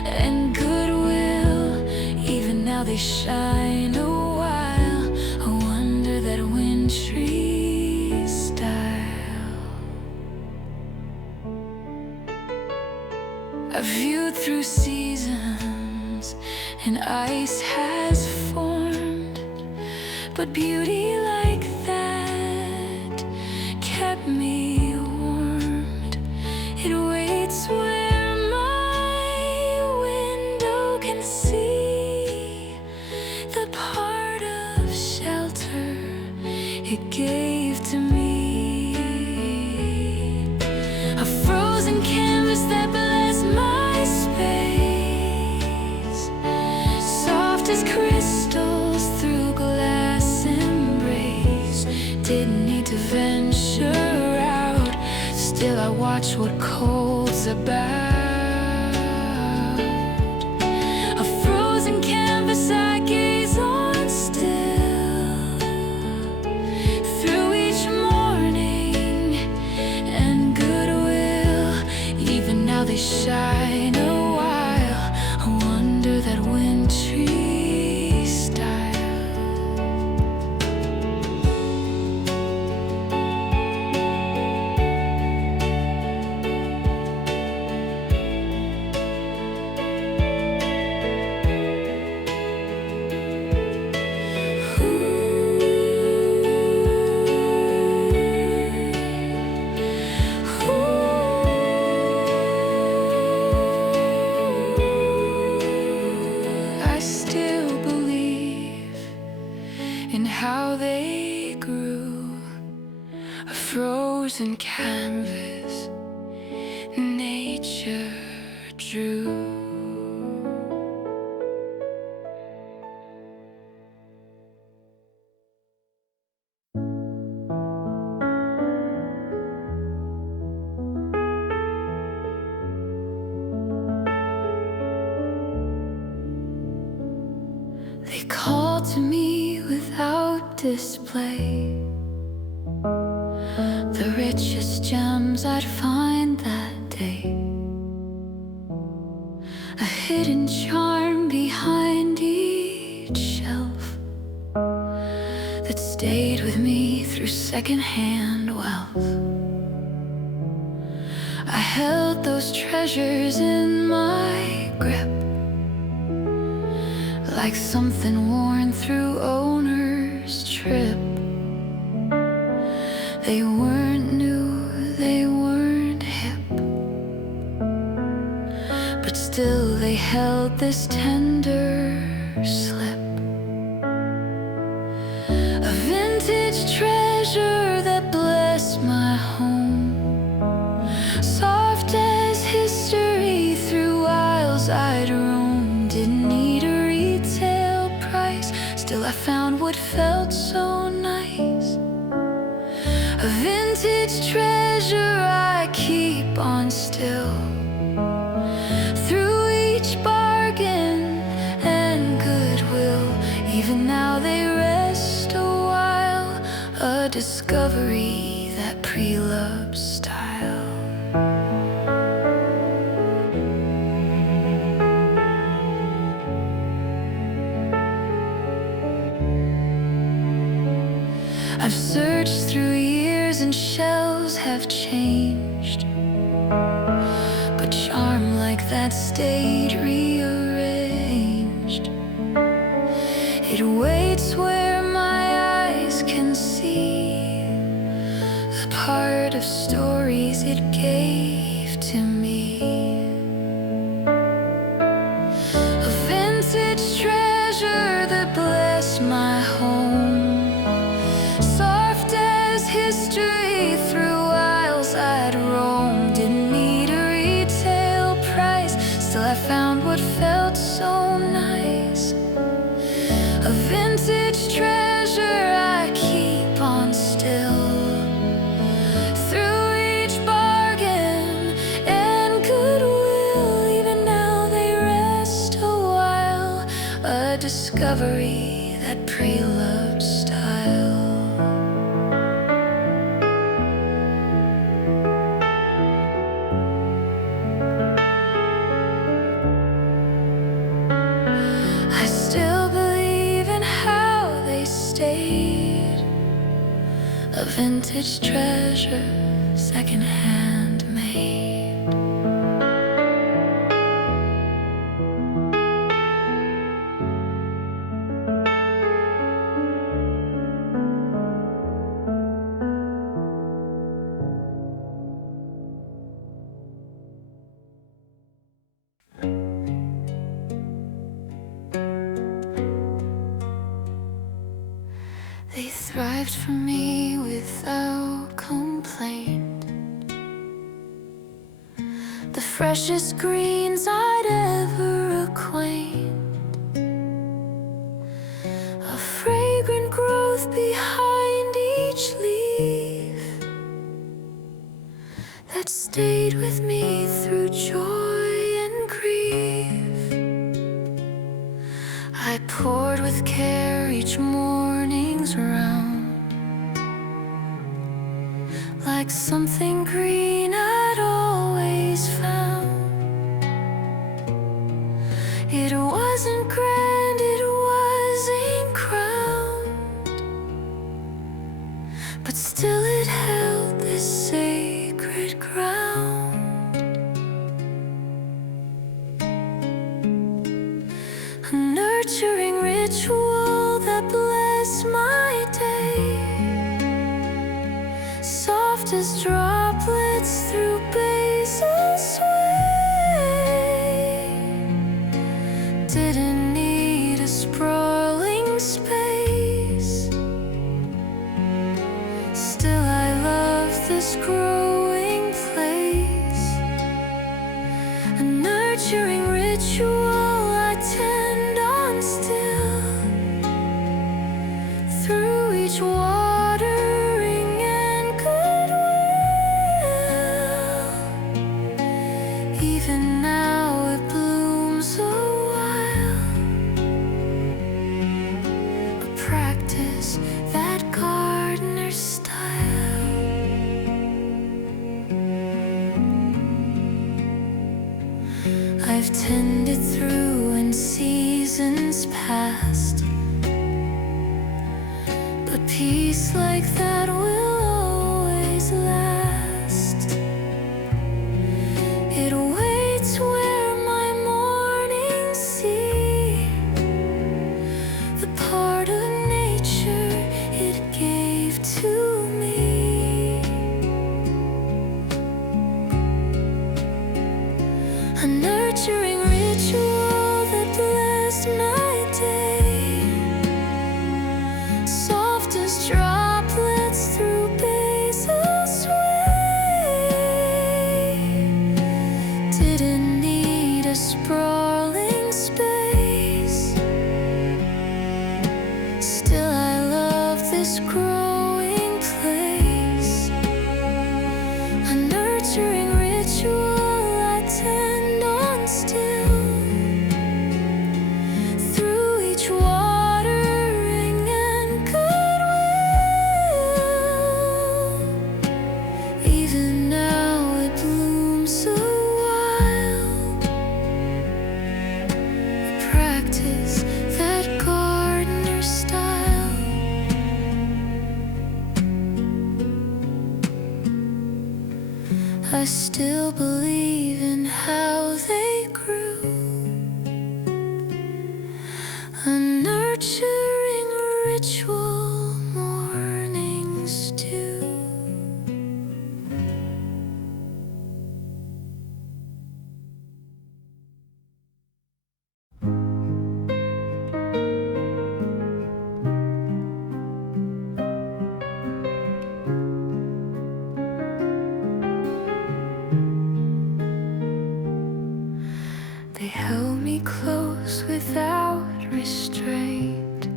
and goodwill. Even now they shine a while, a wonder that wintry style. I viewed through seasons and ice has formed, but beauty like that kept me warmed. It waits where my window can see the part of shelter it gave to me. A frozen canvas that bless my space, soft as crystals through glass embrace. Didn't need to venture out, still I watch what cold's about. A frozen canvas I gaze on still, through each morning they shine a while. I wonder that wintry style. I still believe in how they grew, a frozen canvas nature drew. They call to me without display, the richest gems I'd find that day, a hidden charm behind each shelf that stayed with me through secondhand wealth. I held those treasures in my grip, like something worn through owner's trip. They weren't new, they weren't hip, but still they held this tender slip, a vintage treasure that blessed my home, soft as history through aisles I'd roam. Didn't need a retail price, still I found what felt so nice, a vintage treasure I keep on still. Through each bargain and goodwill, even now they rest a while, a discovery that pre-loved style. I've searched through years and shelves have changed, but charm like that stayed rearranged. It waits where my eyes can see, the part of stories it gave to me, a vintage treasure that blessed my home, history through aisles I'd roam. Didn't need a retail price, still I found what felt so nice, a vintage treasure I keep on still. Through each bargain and goodwill, even now they rest a while, a discovery that pre-loved style. A vintage treasure, second-hand made. They thrived for me without complaint, the freshest greens I'd ever acquaint, a fragrant growth behind each leaf that stayed with me through joy and grief. I poured with care each morning's round, like something green I'd always found. but still it held this sacred ground. A nurturing ritual that blessed my day, soft as droplets through basil sway. Didn't need a sprawling space, still I love this growing place. A nurturing ritual I tend on still, through each watering and goodwill. Even now it blooms a while, a practice that gardener style. I've tended through in seasons past, but peace like that will always last. It waits where my mornings see the part of nature it gave to me. A nurturing ritual that blessed my day, soft as droplets through basil sway. Didn't need a sprawling space, still I love this growing place. A nurturing ritual I tend on still, through each watering and goodwill. Even now it blooms a while, a practice that gardener style. I still believe in how they grew, a nurturing ritual mornings do. They held me close without restraint,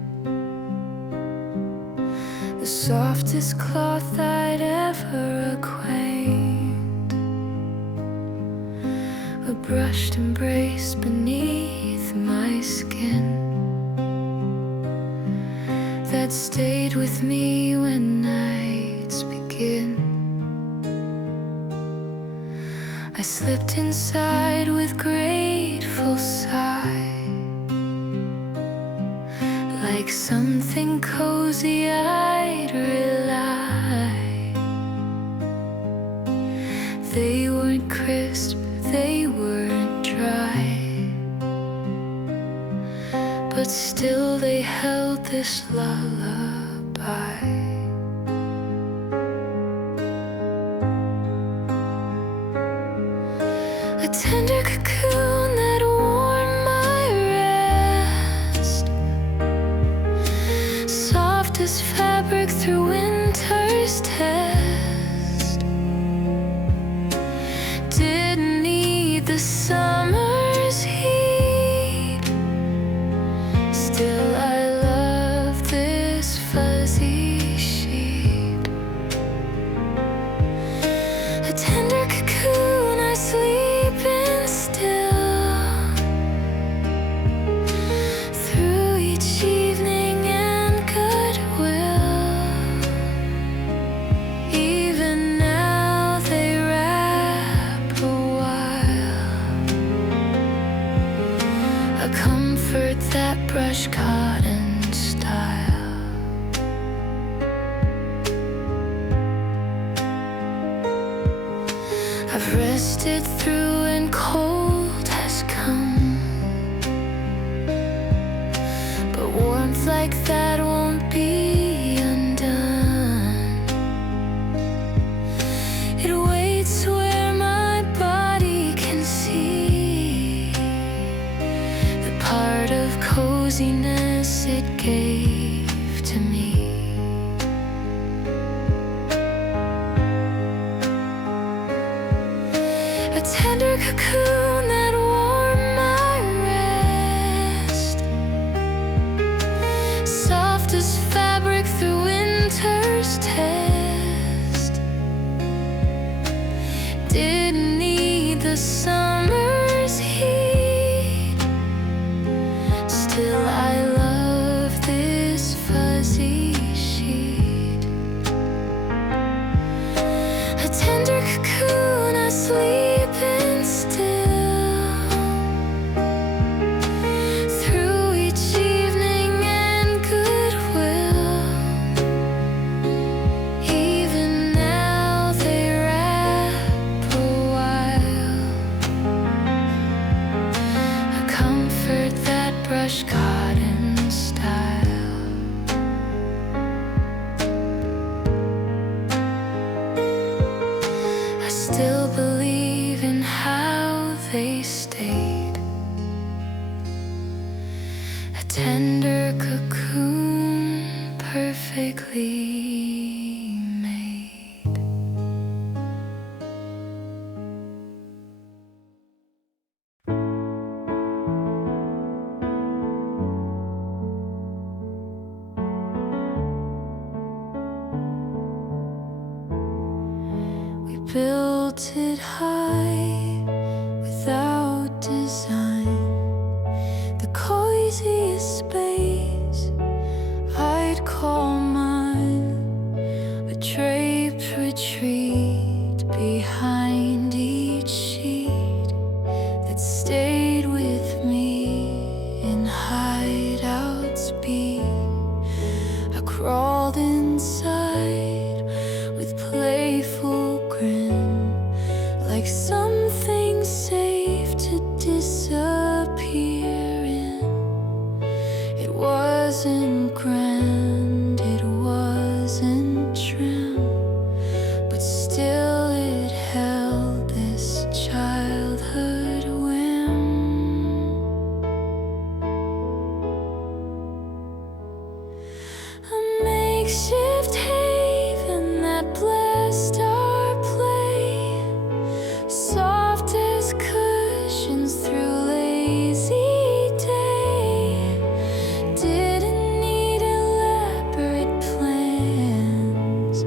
the softest cloth I'd ever acquaint. A brushed embrace beneath my skin that stayed with me when nights begin. I slipped inside with grateful sigh, like something cozy I'd rely. They weren't crisp, they weren't dry, but still they held this lullaby. A tender cocoon that warmed my rest, soft as fabric through winter's test. Didn't need the summer's heat, still I love this fuzzy sheet. A tender cocoon I sleep in still, through each evening and goodwill. lasted through and cold has come, but warmth like that won't be undone. It waits where my body can see the part of coziness it gave to me. A tender cocoon that warmed my rest, soft as fabric through winter's test. Didn't need the summer's heat, still I love this fuzzy sheet. A tender cocoon asleep still through each evening and goodwill. Even now they wrap a while, a comfort that brush cotton style. I still believe in how they stayed, a tender cocoon perfectly made. We built it high without design, the coziest space I'd call mine, a draped retreat behind each sheet that stayed with me in hideouts beat. I crawled inside with playful grin, like something safe to disappear in. It wasn't grand, it wasn't trim, but still it held this childhood whim. A makeshift haven that blessed our play, soft as cushions through lazy day. Didn't need elaborate plans,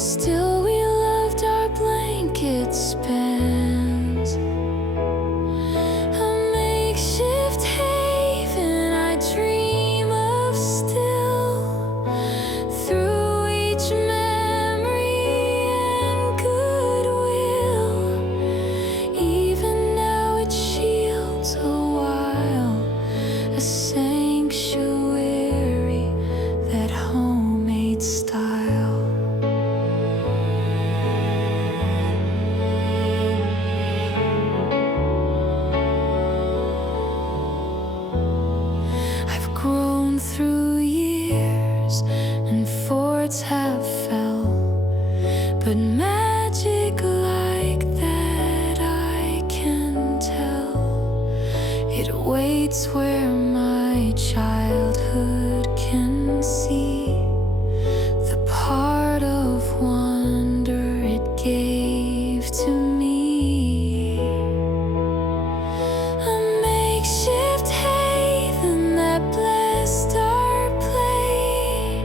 still we loved our blanket spans. A makeshift haven I dream of still, through each memory and goodwill. Even now it shields a while, a sanctuary, that homemade style. I've grown through years and forts have fell, but magic like that I can tell. It waits where my childhood can see the part of wonder it gave to me. A makeshift haven that blessed our play,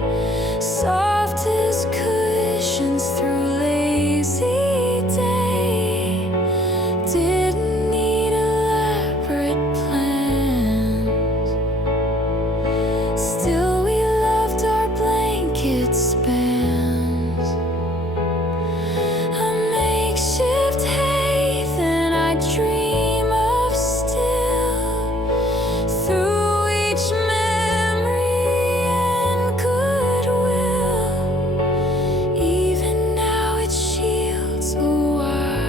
soft as cushions through lazy day. Didn't need elaborate plans, still we loved our blanket spans. A makeshift haven I dream of still, through each memory and goodwill. Even now it shields a while,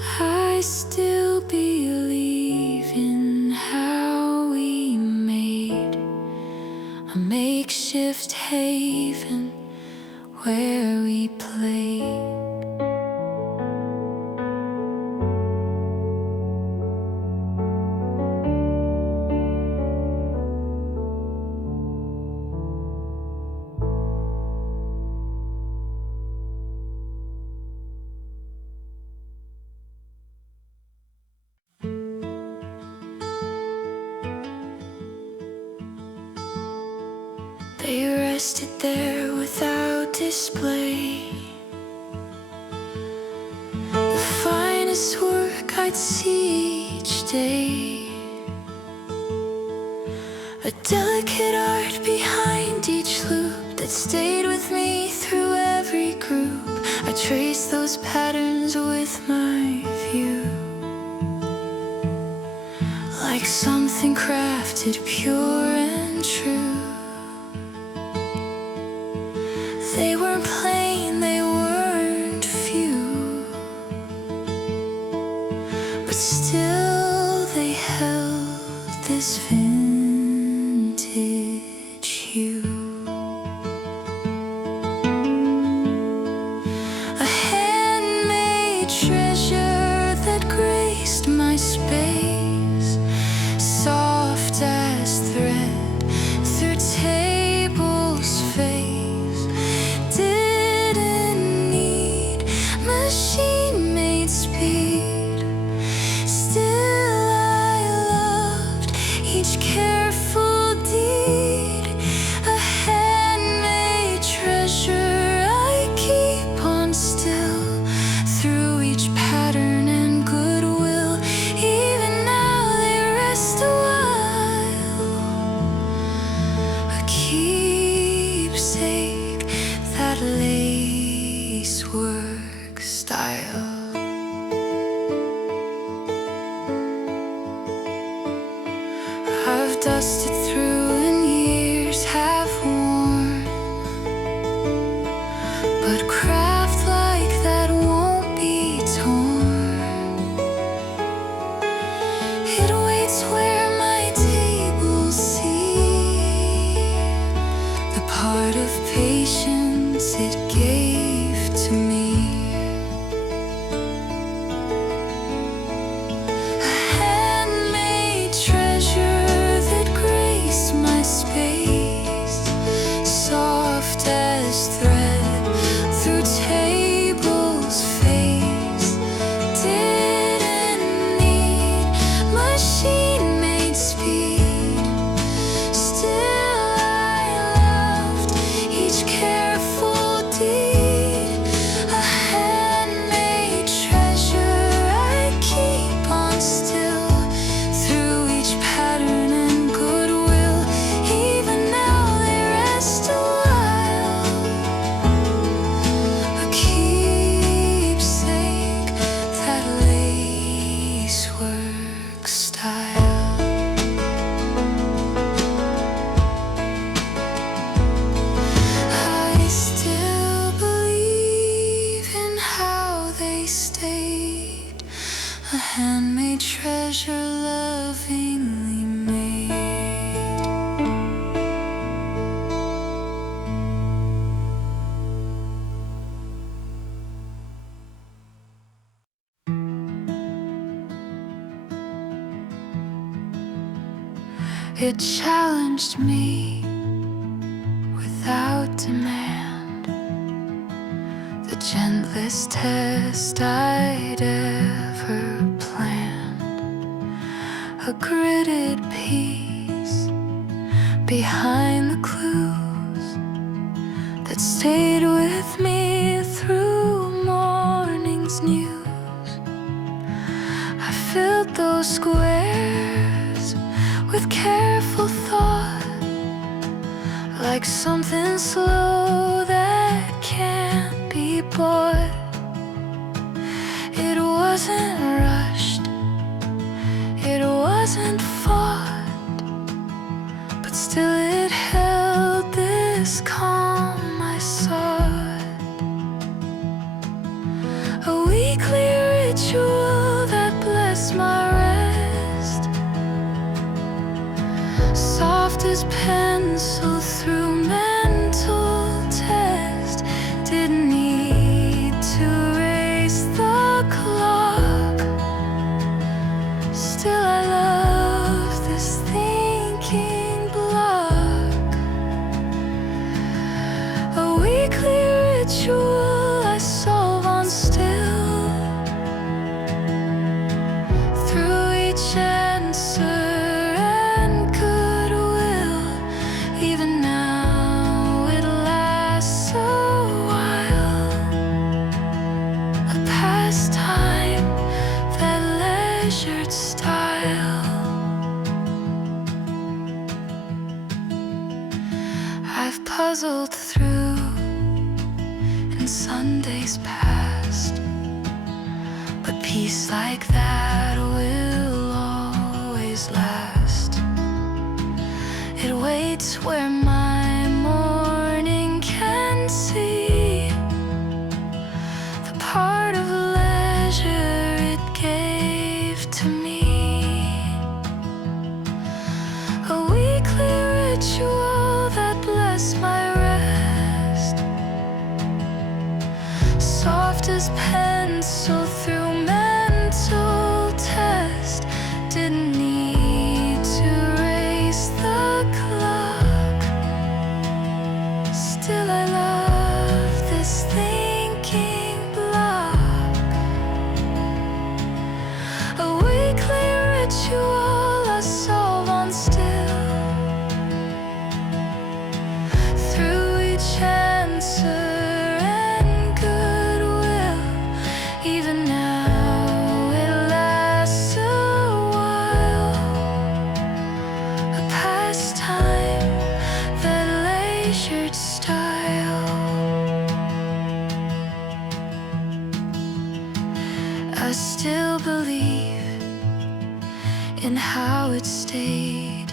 I still believe in how we made a makeshift haven where we played. They rested there without display. The finest work I'd see each day. A delicate art behind each loop that stayed with me through every group. I traced those patterns with my view, like something crafted pure and true. They weren't plain, they weren't few, but still they held this vintage hue. A handmade treasure that graced my space, soft as thread through tables face. Machine-made speed. Still I loved each careful deed. A handmade treasure I keep on still through each pattern and goodwill. Even now they rest a while, a keepsake that lacework style. I've dusted through and years have worn, but craft like that won't be torn. It waits where my tables see the part of patience it gave to me. A handmade treasure that graced my space, soft as thread through tables face. Didn't need machine-made speed. Still I loved each careful deed. A handmade treasure I keep on still through each pattern and goodwill. Even now they rest a while, a keepsake that lacework style. I still believe in how they stayed, a handmade treasure lovingly made. It challenged me without demand, the gentlest test I'd ever planned. A gridded piece behind the clues that stayed with me through morning's news. I filled those squares with careful thought, like something slow that can't be bought. It wasn't rushed, it wasn't fought, but still it held this calm I sought. A weekly ritual peace like that will always last. It waits where my morning can see the part of leisure it gave to me. A weekly ritual that blessed my rest, soft as pencil through mental test. Didn't need to race the clock. Still I love this thinking block. A weekly ritual I solve on still. Through each answer and goodwill, even now it lasts a while. A pastime that leisured style. I still believe in how it stayed,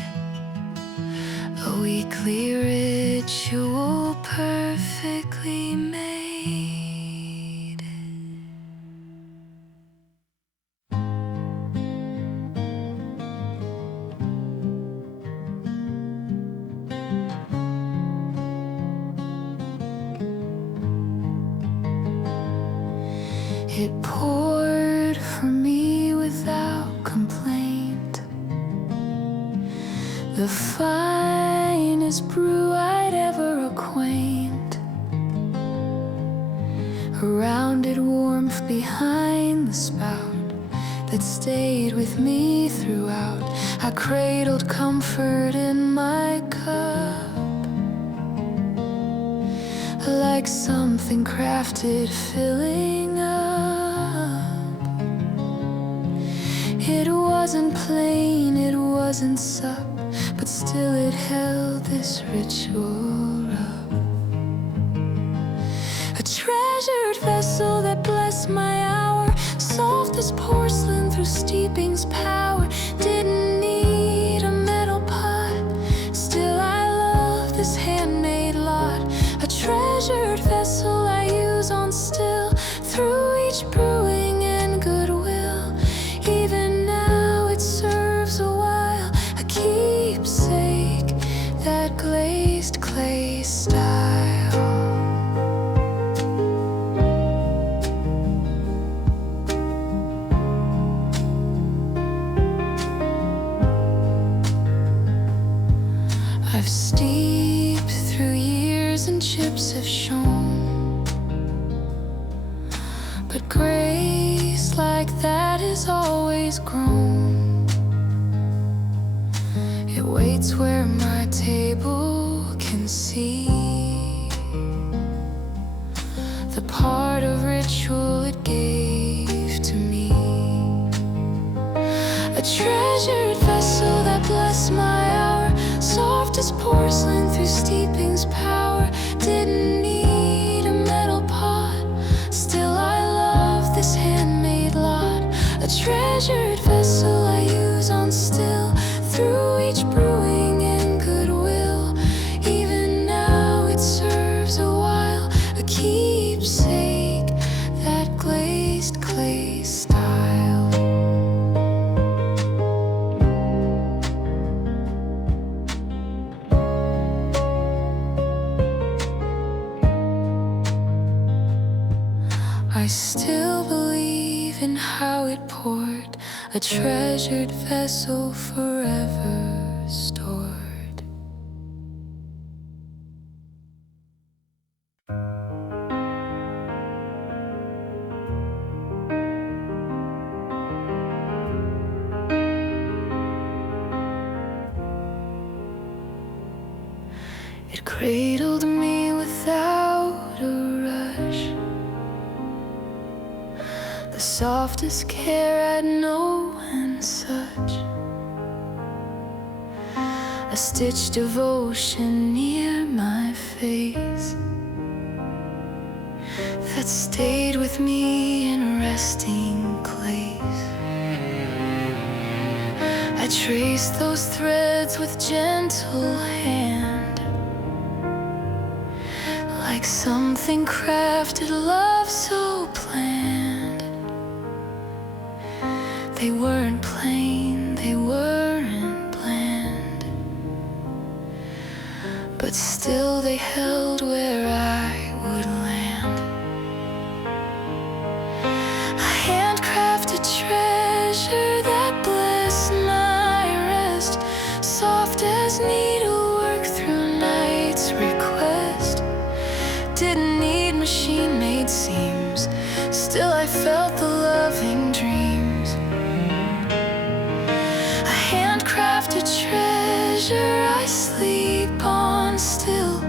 a weekly ritual perfectly made. It poured for me without complaint, the finest brew I'd ever acquaint. A rounded warmth behind the spout that stayed with me throughout. I cradled comfort in my cup, like something crafted filling up. It wasn't plain, it wasn't sup, but still it held this ritual up. A treasured vessel that blessed my hour, soft as porcelain through steeping's power. Didn't need a metal pot, still I love this handmade lot. A treasured vessel I use on still, through each brewing and goodwill. Even now it serves a while, a keepsake, that glazed clay style. I've steeped through years and chips have shown, but grace like that is always grown. It waits where my table can see the part of ritual it gave to me. A treasured vessel that blessed my hour, soft as porcelain through steeping's power. Didn't need a metal pot, still I love this handmade lot. A treasured vessel I use on still, through each brewing and goodwill. Even now it serves a while, a keepsake, that glazed clay style. I still believe in how it poured, a treasured vessel forever stored. It cradled me without a rush, the softest care I'd know and such. A stitched devotion near my face that stayed with me in a resting place. I trace those threads with gentle hand, like something crafted, love so planned. They weren't plain, they weren't bland, but still they held where I would land. A handcrafted treasure that blessed my rest, soft as needlework through night's request. Didn't need machine-made seams, still I felt the loving dreams. A handcrafted treasure I sleep on still,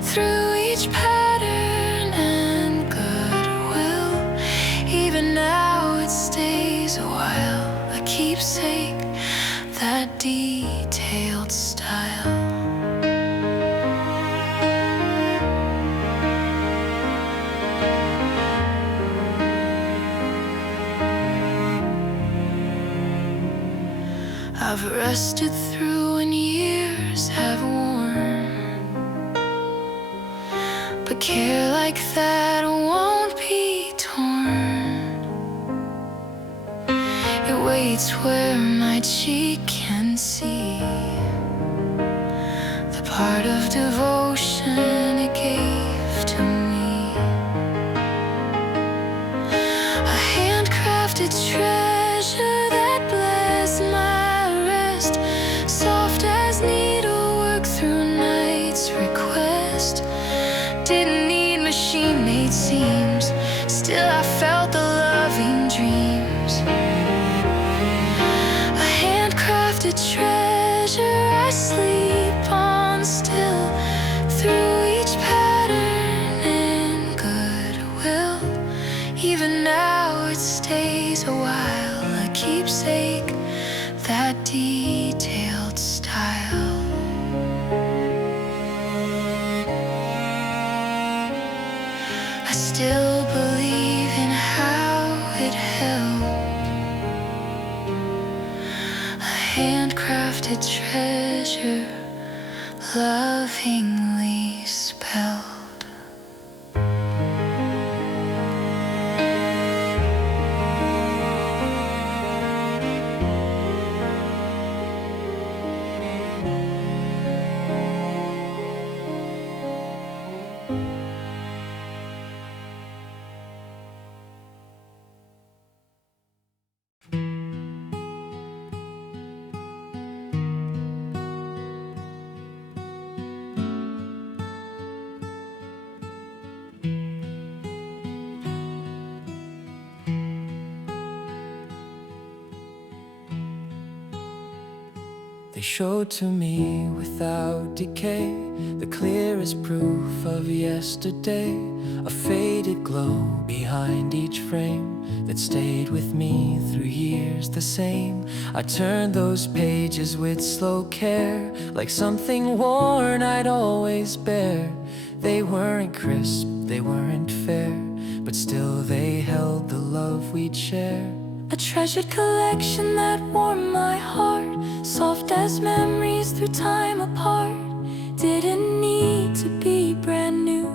through each pattern and goodwill. Even now it stays a while, a keepsake, that detailed style. I've rested through and years have worn, but care like that won't be torn. It waits where my cheek can see the part of devotion it gave to me. A handcrafted treasure that blessed my rest, soft as needlework through night's request. Didn't need machine-made seams, still I felt the loving dreams. A handcrafted treasure I sleep on still, through each pattern and goodwill. Even now it stays a while, a keepsake, that detailed style. I still believe in how it held, a handcrafted treasure, lovingly spelled. They showed to me without decay the clearest proof of yesterday, a faded glow behind each frame that stayed with me through years the same. I turned those pages with slow care, like something worn I'd always bear. They weren't crisp, they weren't fair, but still they held the love we'd share. A treasured collection that warmed my heart, soft as memories through time apart. Didn't need to be brand new,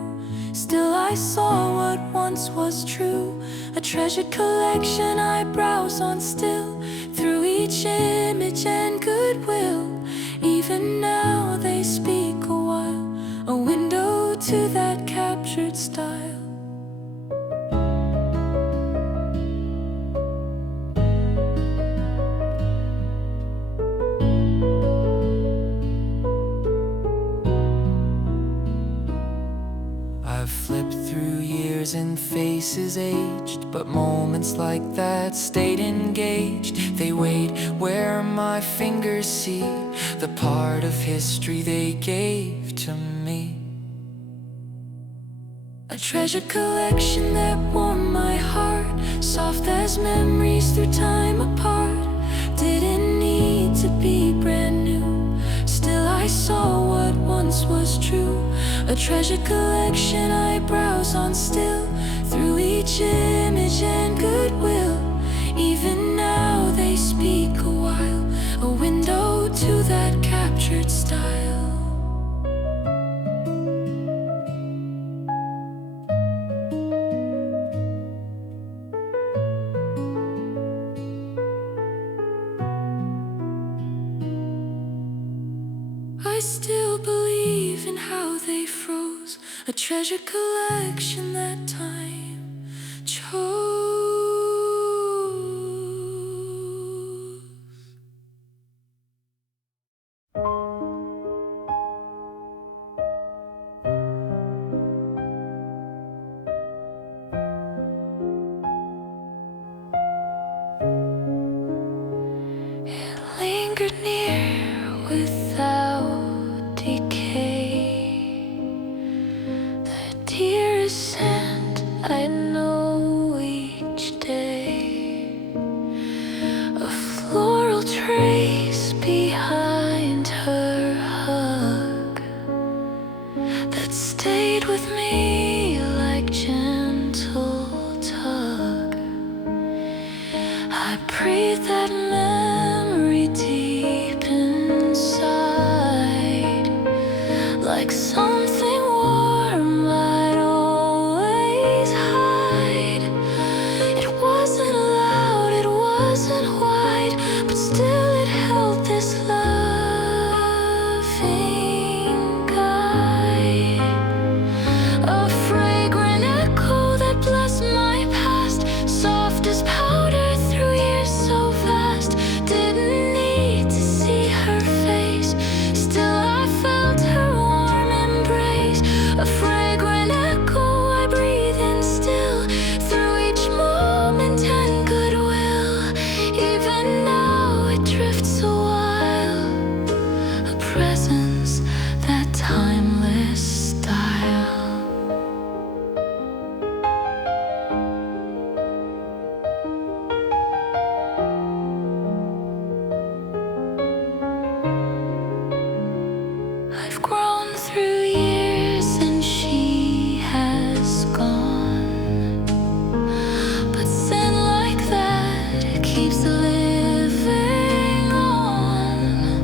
still I saw what once was true. A treasured collection I browse on still, through each image and goodwill. Even now they speak a while, a window to that captured style. And faces aged, but moments like that stayed engaged. They wait where my fingers see the part of history they gave to me. A treasured collection that warmed my heart, soft as memories through time apart. Didn't need to be brand new, still I saw what once was true. A treasured collection I browse on still, through each image and goodwill. Even now they speak a while, a style. I still believe in how they froze a treasured collection that time chose. It lingered near without decay, the dearest scent I know each day, a floral trace behind her hug that stayed with me like gentle tug. I breathe that memory deep inside, like something warm I'd always hide. It wasn't loud, it wasn't wide, but still it held this loving guide. A fragrant echo that blessed my past, soft as powder through years so vast. Didn't need to see her face, still I felt her warm embrace. A fragrant echo I breathe in still, through each moment and goodwill. Even now it drifts a while, a presence, that timeless style. I've grown through years and she has gone, but sin like that keeps living on.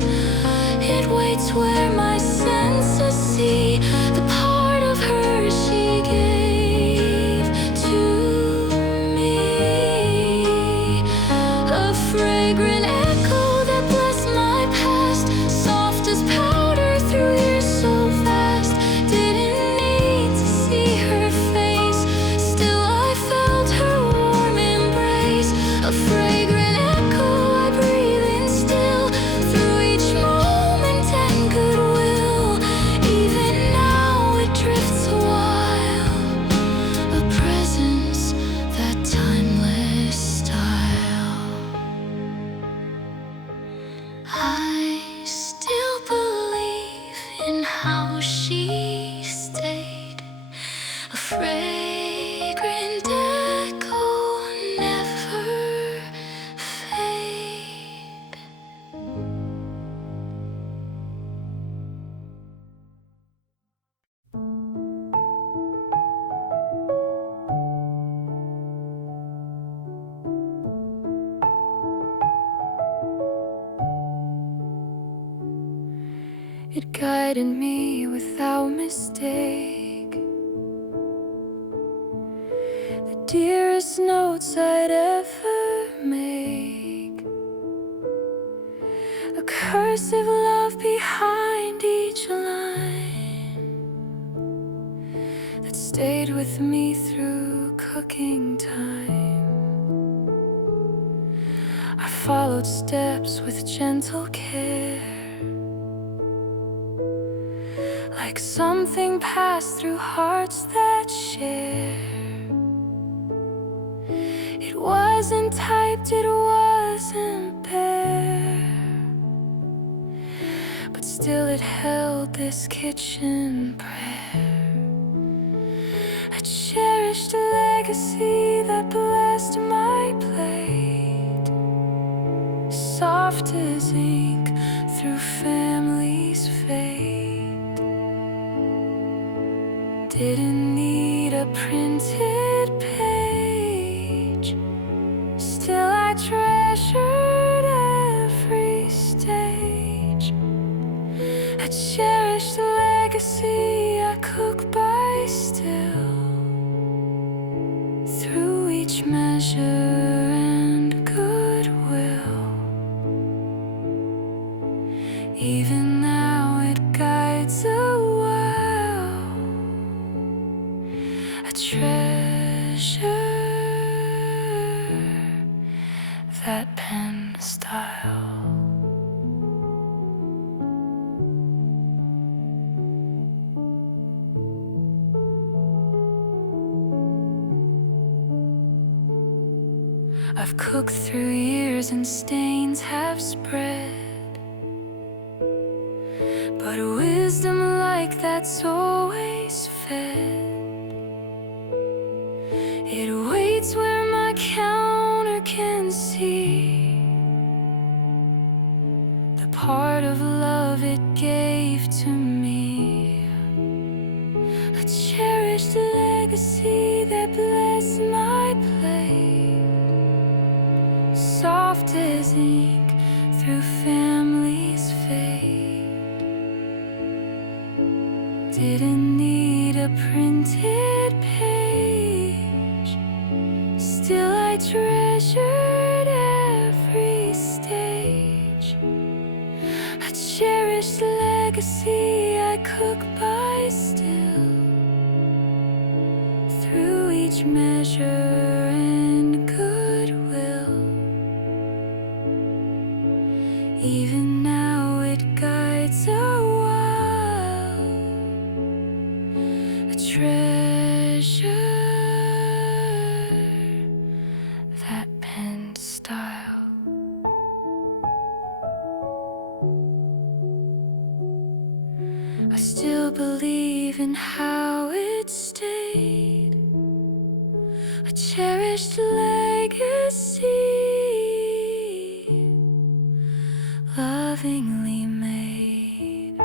It waits where my senses see the part of her she gave to me. A fragrant echo that blessed my past, soft as powder through years so fast. Didn't need to see her face, still I felt her warm embrace. A fragrant echo I breathe in still, through each moment and goodwill. Even now it drifts a while, a presence, that timeless style. I still believe in how she stayed, a fragrant echo never fade. It guided me without mistake, the dearest notes I'd ever make. A cursive love behind each line that stayed with me through cooking time. I followed steps with gentle care, like something passed through hearts that share. It wasn't typed, it wasn't bare, but still it held this kitchen prayer. A cherished legacy that blessed my plate, soft as ink through family's fate. Didn't need a printed page, still I treasured every stage. pen style. I've cooked through years and stains have spread, but a wisdom like that's always fed. It waits where my counter can see the part of love it gave to me, a cherished legacy that blessed my plate, soft as ink through families' fade. Didn't need a printed page, still I treasured every stage, a cherished legacy I cook by still, through each measure and goodwill. Even now it guides a while, a treasure, that pen style. I still believe in how it stayed, a cherished legacy, lovingly made.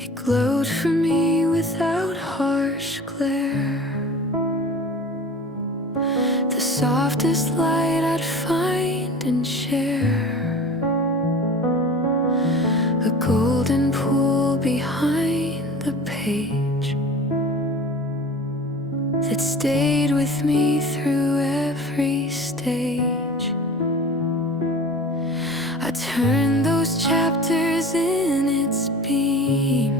It glowed for me without harsh glare, the softest light I'd find and share, a golden pool behind the page that stayed with me through every stage. I turned those chapters in its beam,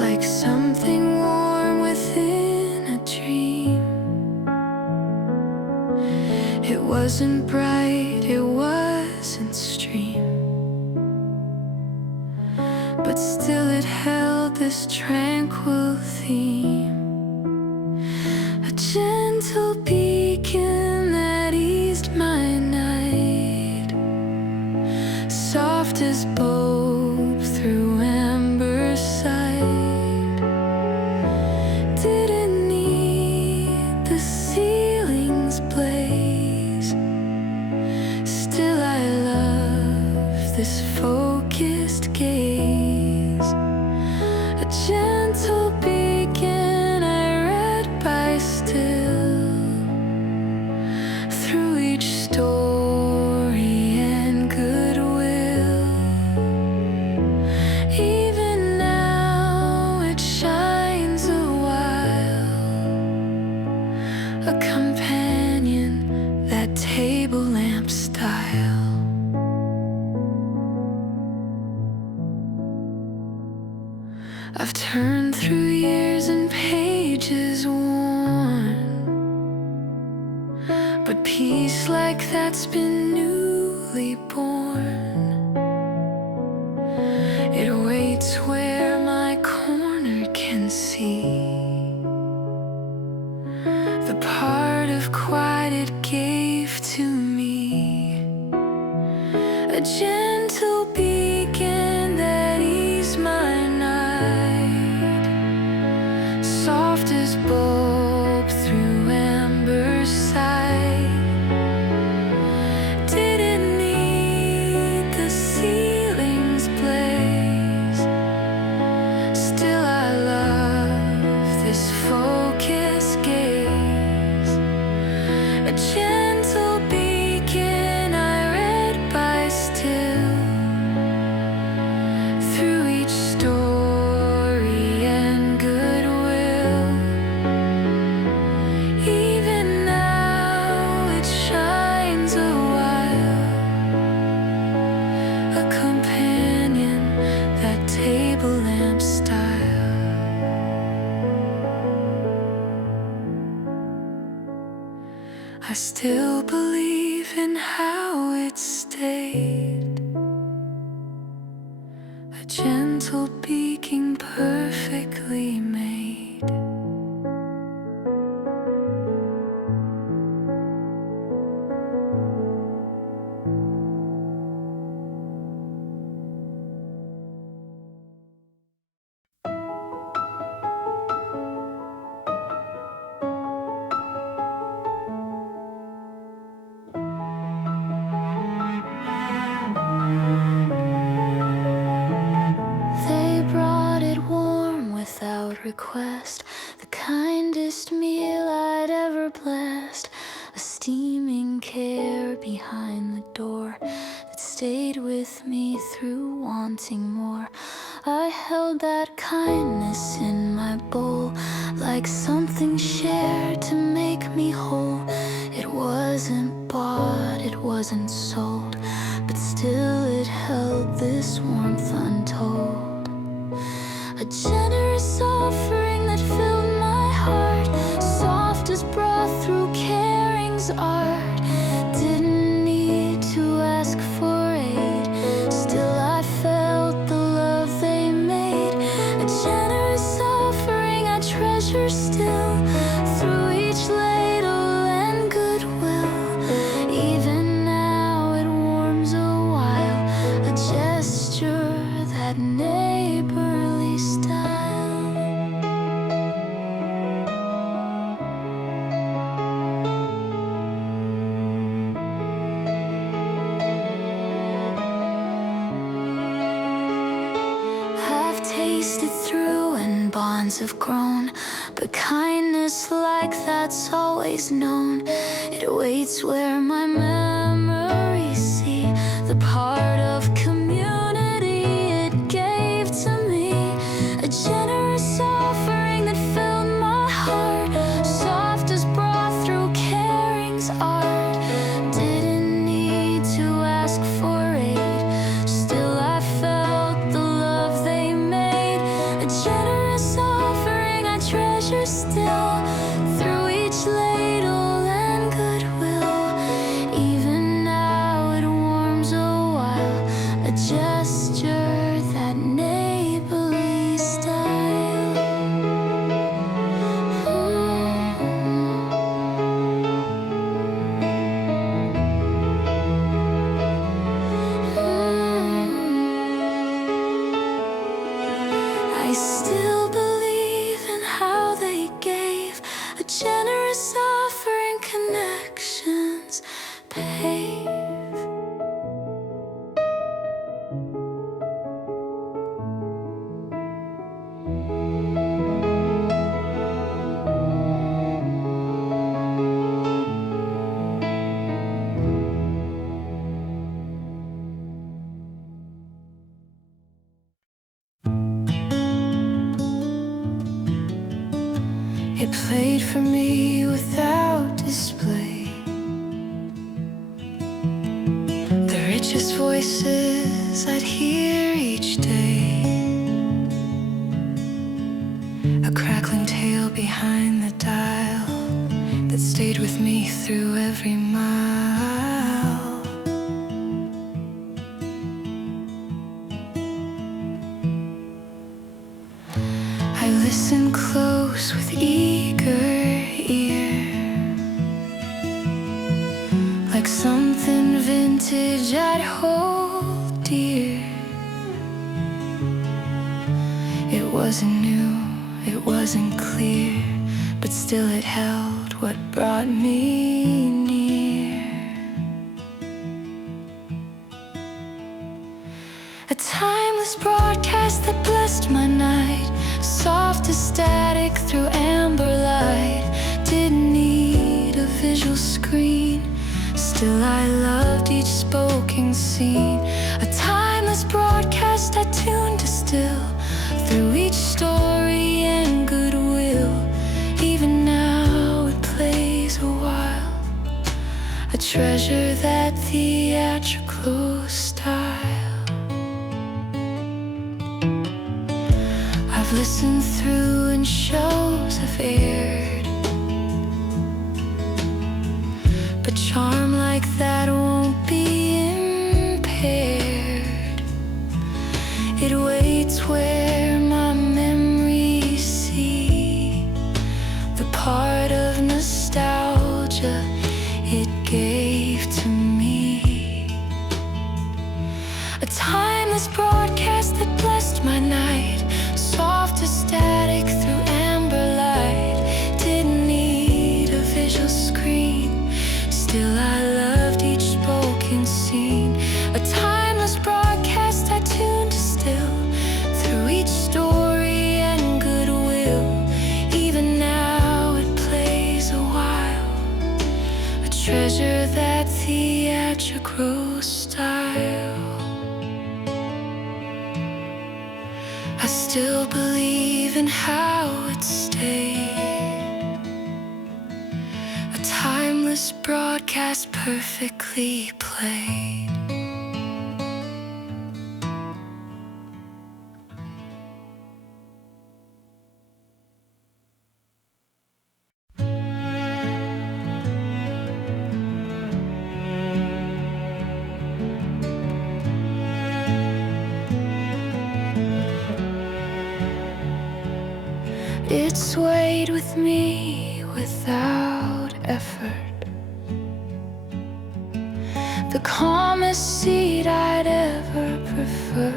like something warm within a dream. It wasn't bright, it wasn't stream, but still it held this tranquil theme, a gentle beacon that eased my night, soft as bulb through amber sight. Didn't need the ceiling's blaze, still I love this focused gaze, a gentle beacon I read by still, through each story and goodwill. Even now it shines a while, a companion, that table lamp style. I've turned through years and pages worn, but peace like that's been newly born. It waits where my corner can see the part of quiet it gave to me, a gentle beacon that eased my night, soft as bulb through amber sight. Didn't need the ceiling's blaze, still I love this focused gaze, a gentle beacon I read by still, I still believe in how it stayed, a gentle beaking perfectly made. Request, the kindest meal I'd ever blessed, a steaming care behind the door that stayed with me through wanting more. I held that kindness in my bowl like something shared to make me whole. It wasn't bought, it wasn't sold, but still it held this warmth untold. A generous offering that filled my heart, soft as broth through caring's art. Didn't need to ask for aid, still I felt the love they made. A generous offering I treasure still, through each ladle and goodwill. Even now it warms a while, a gesture that neighborly style. I've tasted through and bonds have grown, but kindness like that's always known. It waits where my memories see the part of community it gave to me. A generous offering that filled my heart, soft as broth through caring's art. Didn't need to ask for aid, still I felt the love they made. A generous offering I treasure still, through each ladle and goodwill. Even now it warms a while, a gesture that neighborly style. I still believe in how they gave, a generous offering connections pave. It played for me without display, the richest voices I'd hear each day. A crackling tale behind the dial that stayed with me through every mile. I listened close with eager ear, like something vintage I'd hold dear. It wasn't new, it wasn't clear, but still it held what brought me near. A timeless broadcast that blessed my night, soft as static through amber light. Didn't need a visual screen, still I loved each spoken scene. A timeless broadcast I tuned to still, through each story and goodwill. Even now it plays a while, a treasure that theatrical style. I've listened through and shows have aired, part of nostalgia it gave to me. A timeless broadcast that blessed my night, soft as static through amber light. Didn't need a visual screen, still I loved each spoken scene. A timeless broadcast I tuned to still, through each story and goodwill. Even now it plays a while, a treasure that theatrical style. I still believe in how it stayed, a timeless broadcast perfectly played. It swayed with me without effort, the calmest seat I'd ever prefer.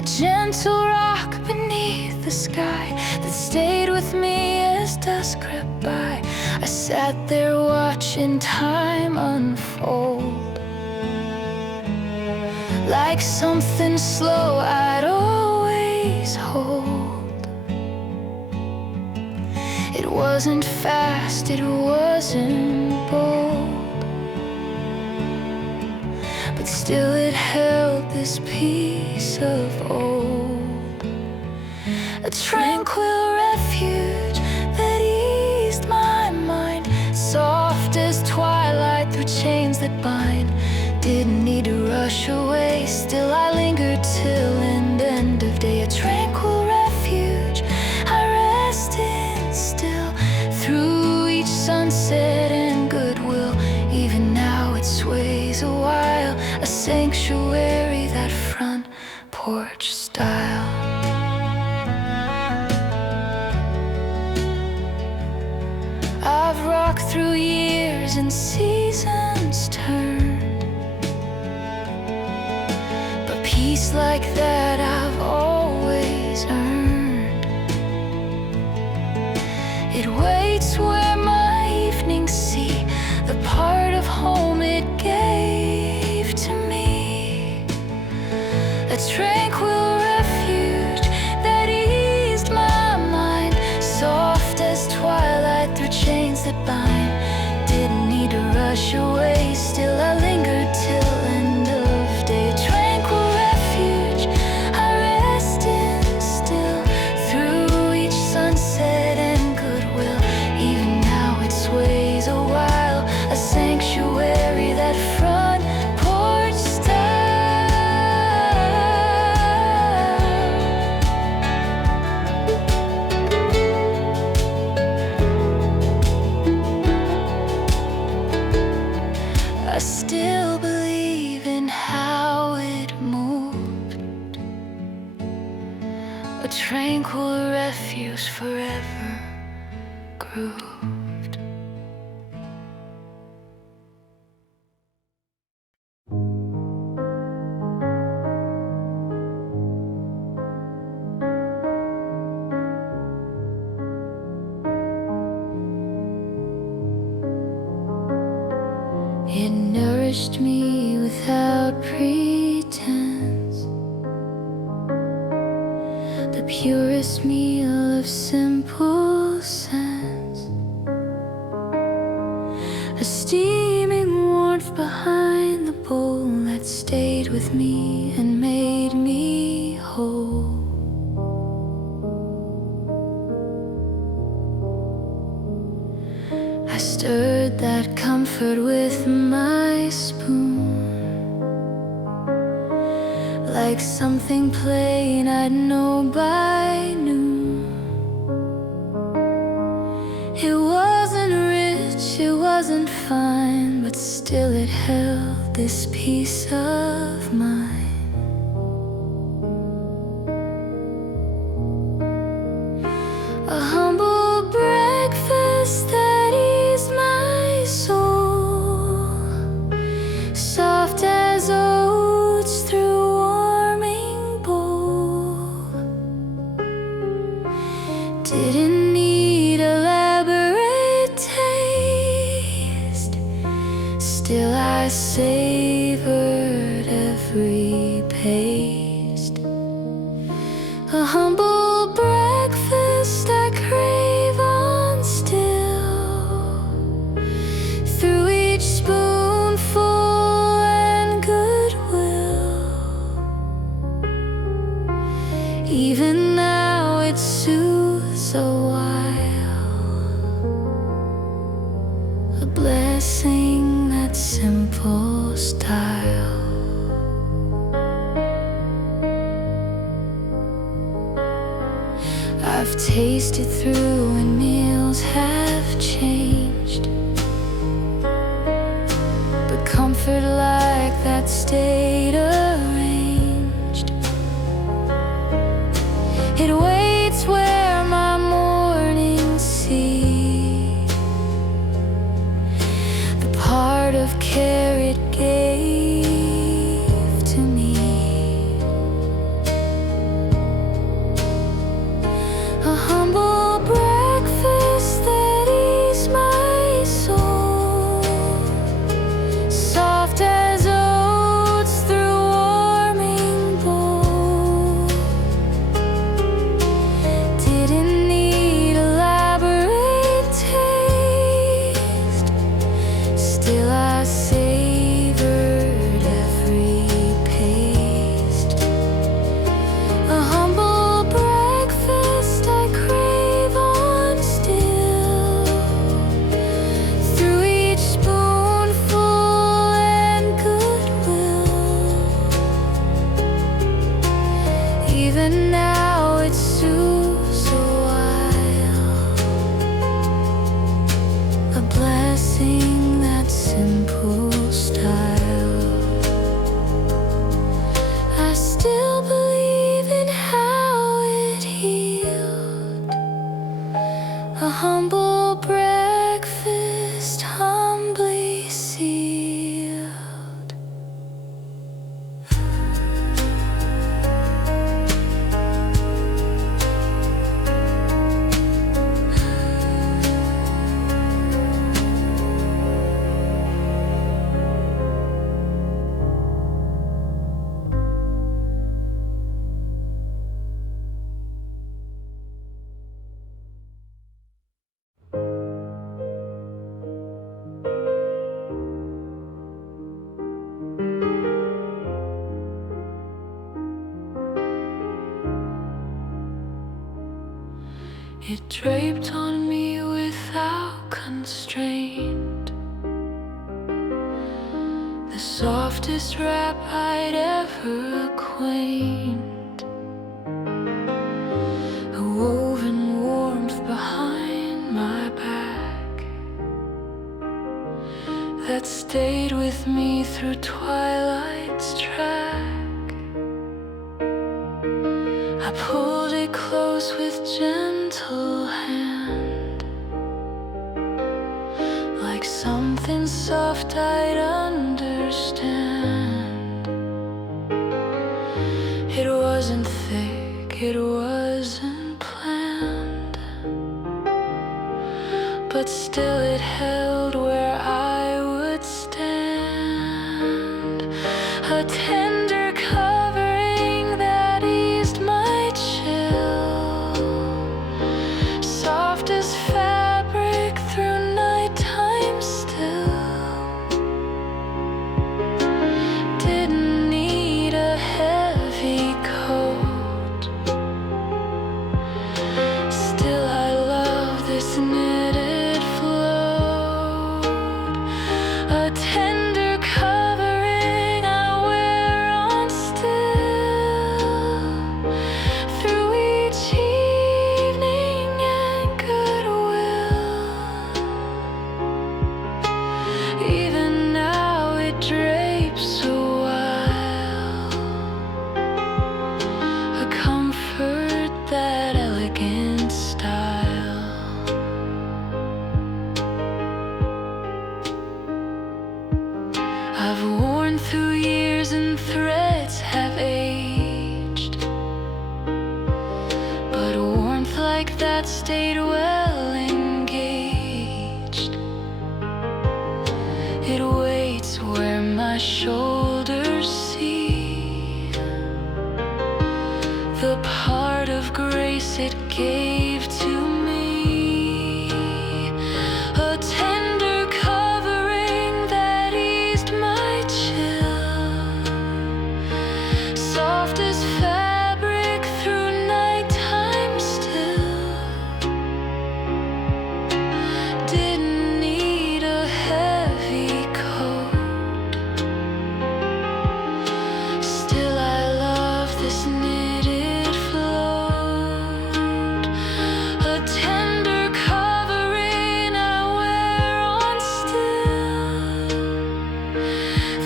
A gentle rock beneath the sky that stayed with me as dusk crept by. I sat there watching time unfold, like something slow I'd always hold. It wasn't fast, it wasn't bold, but still it held this piece of old. A tranquil refuge that eased my mind, soft as twilight through chains that bind. Didn't need to rush away, still I lingered till end of day. A tranquil refuge I rest in still, through each sunset and goodwill. Even now it sways a while, a sanctuary, that front porch style. I've rocked through years and seasons turn, but peace like that I've always earned. It waits where my evenings see the part of home it gave to me. A tranquil refuge that eased my mind, soft as twilight through chains that bind. Didn't need to rush away, still I lingered till end of day. A tranquil refuge I rest in still, through each sunset and goodwill. Even now it sways a while, a sanctuary, that front porch style. I still believe in how it moved, a tranquil refuge forever grooved. It nourished me without pretense, the purest meal of simple sense. A steaming warmth behind the bowl that stayed with me and made me whole. I stirred that comfort with my spoon, like something plain I'd know by noon. It wasn't rich, it wasn't fine, but still it held this peace of mind. a humble breakfast that eased my soul, soft as oats through warming bowl. Didn't need elaborate taste, still I savored every paste. A humble breakfast I crave on still, through each spoonful and goodwill. Even now it soothes a while, a blessing, that simple style. I've tasted through when meals have changed, but comfort like that stayed arranged. It waits where my mornings see the part of care it gave to me. A humble breakfast that eased my soul, soft as oats through warming bowl. Didn't need elaborate taste, still I savored every paste. A humble breakfast I crave on still, through each spoonful and goodwill. Even now it soothes a while, a blessing, that simple style. I still believe in how it healed, a humble breakfast humbly sealed. It draped on me without constraint, the softest wrap I'd ever acquaint, a woven warmth behind my back that stayed with me through twilight's track. I pulled it close with gentle hand, like something soft I'd understand. It wasn't thick, it wasn't planned, but still it held where I would stand. A tender covering that eased my chill, soft as fabric through nighttime still. Didn't need a heavy coat, still I love this knitted flow. well engaged. It waits where my shoulders see the part of grace it gave to me, a tender covering that eased my chill, soft as fabric through nighttime still. Didn't need a heavy coat. Still I love this knitted float, a tender covering I wear on still,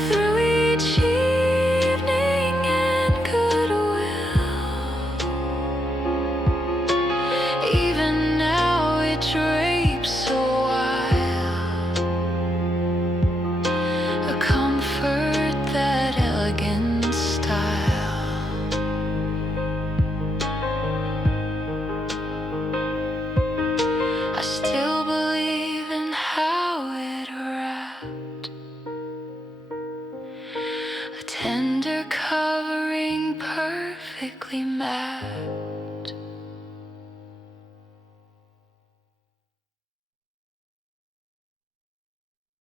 through each evening and goodwill. Even now it drapes so wild, a comfort, that elegant style. I still believe in how it wrapped, a tender covering perfectly mapped.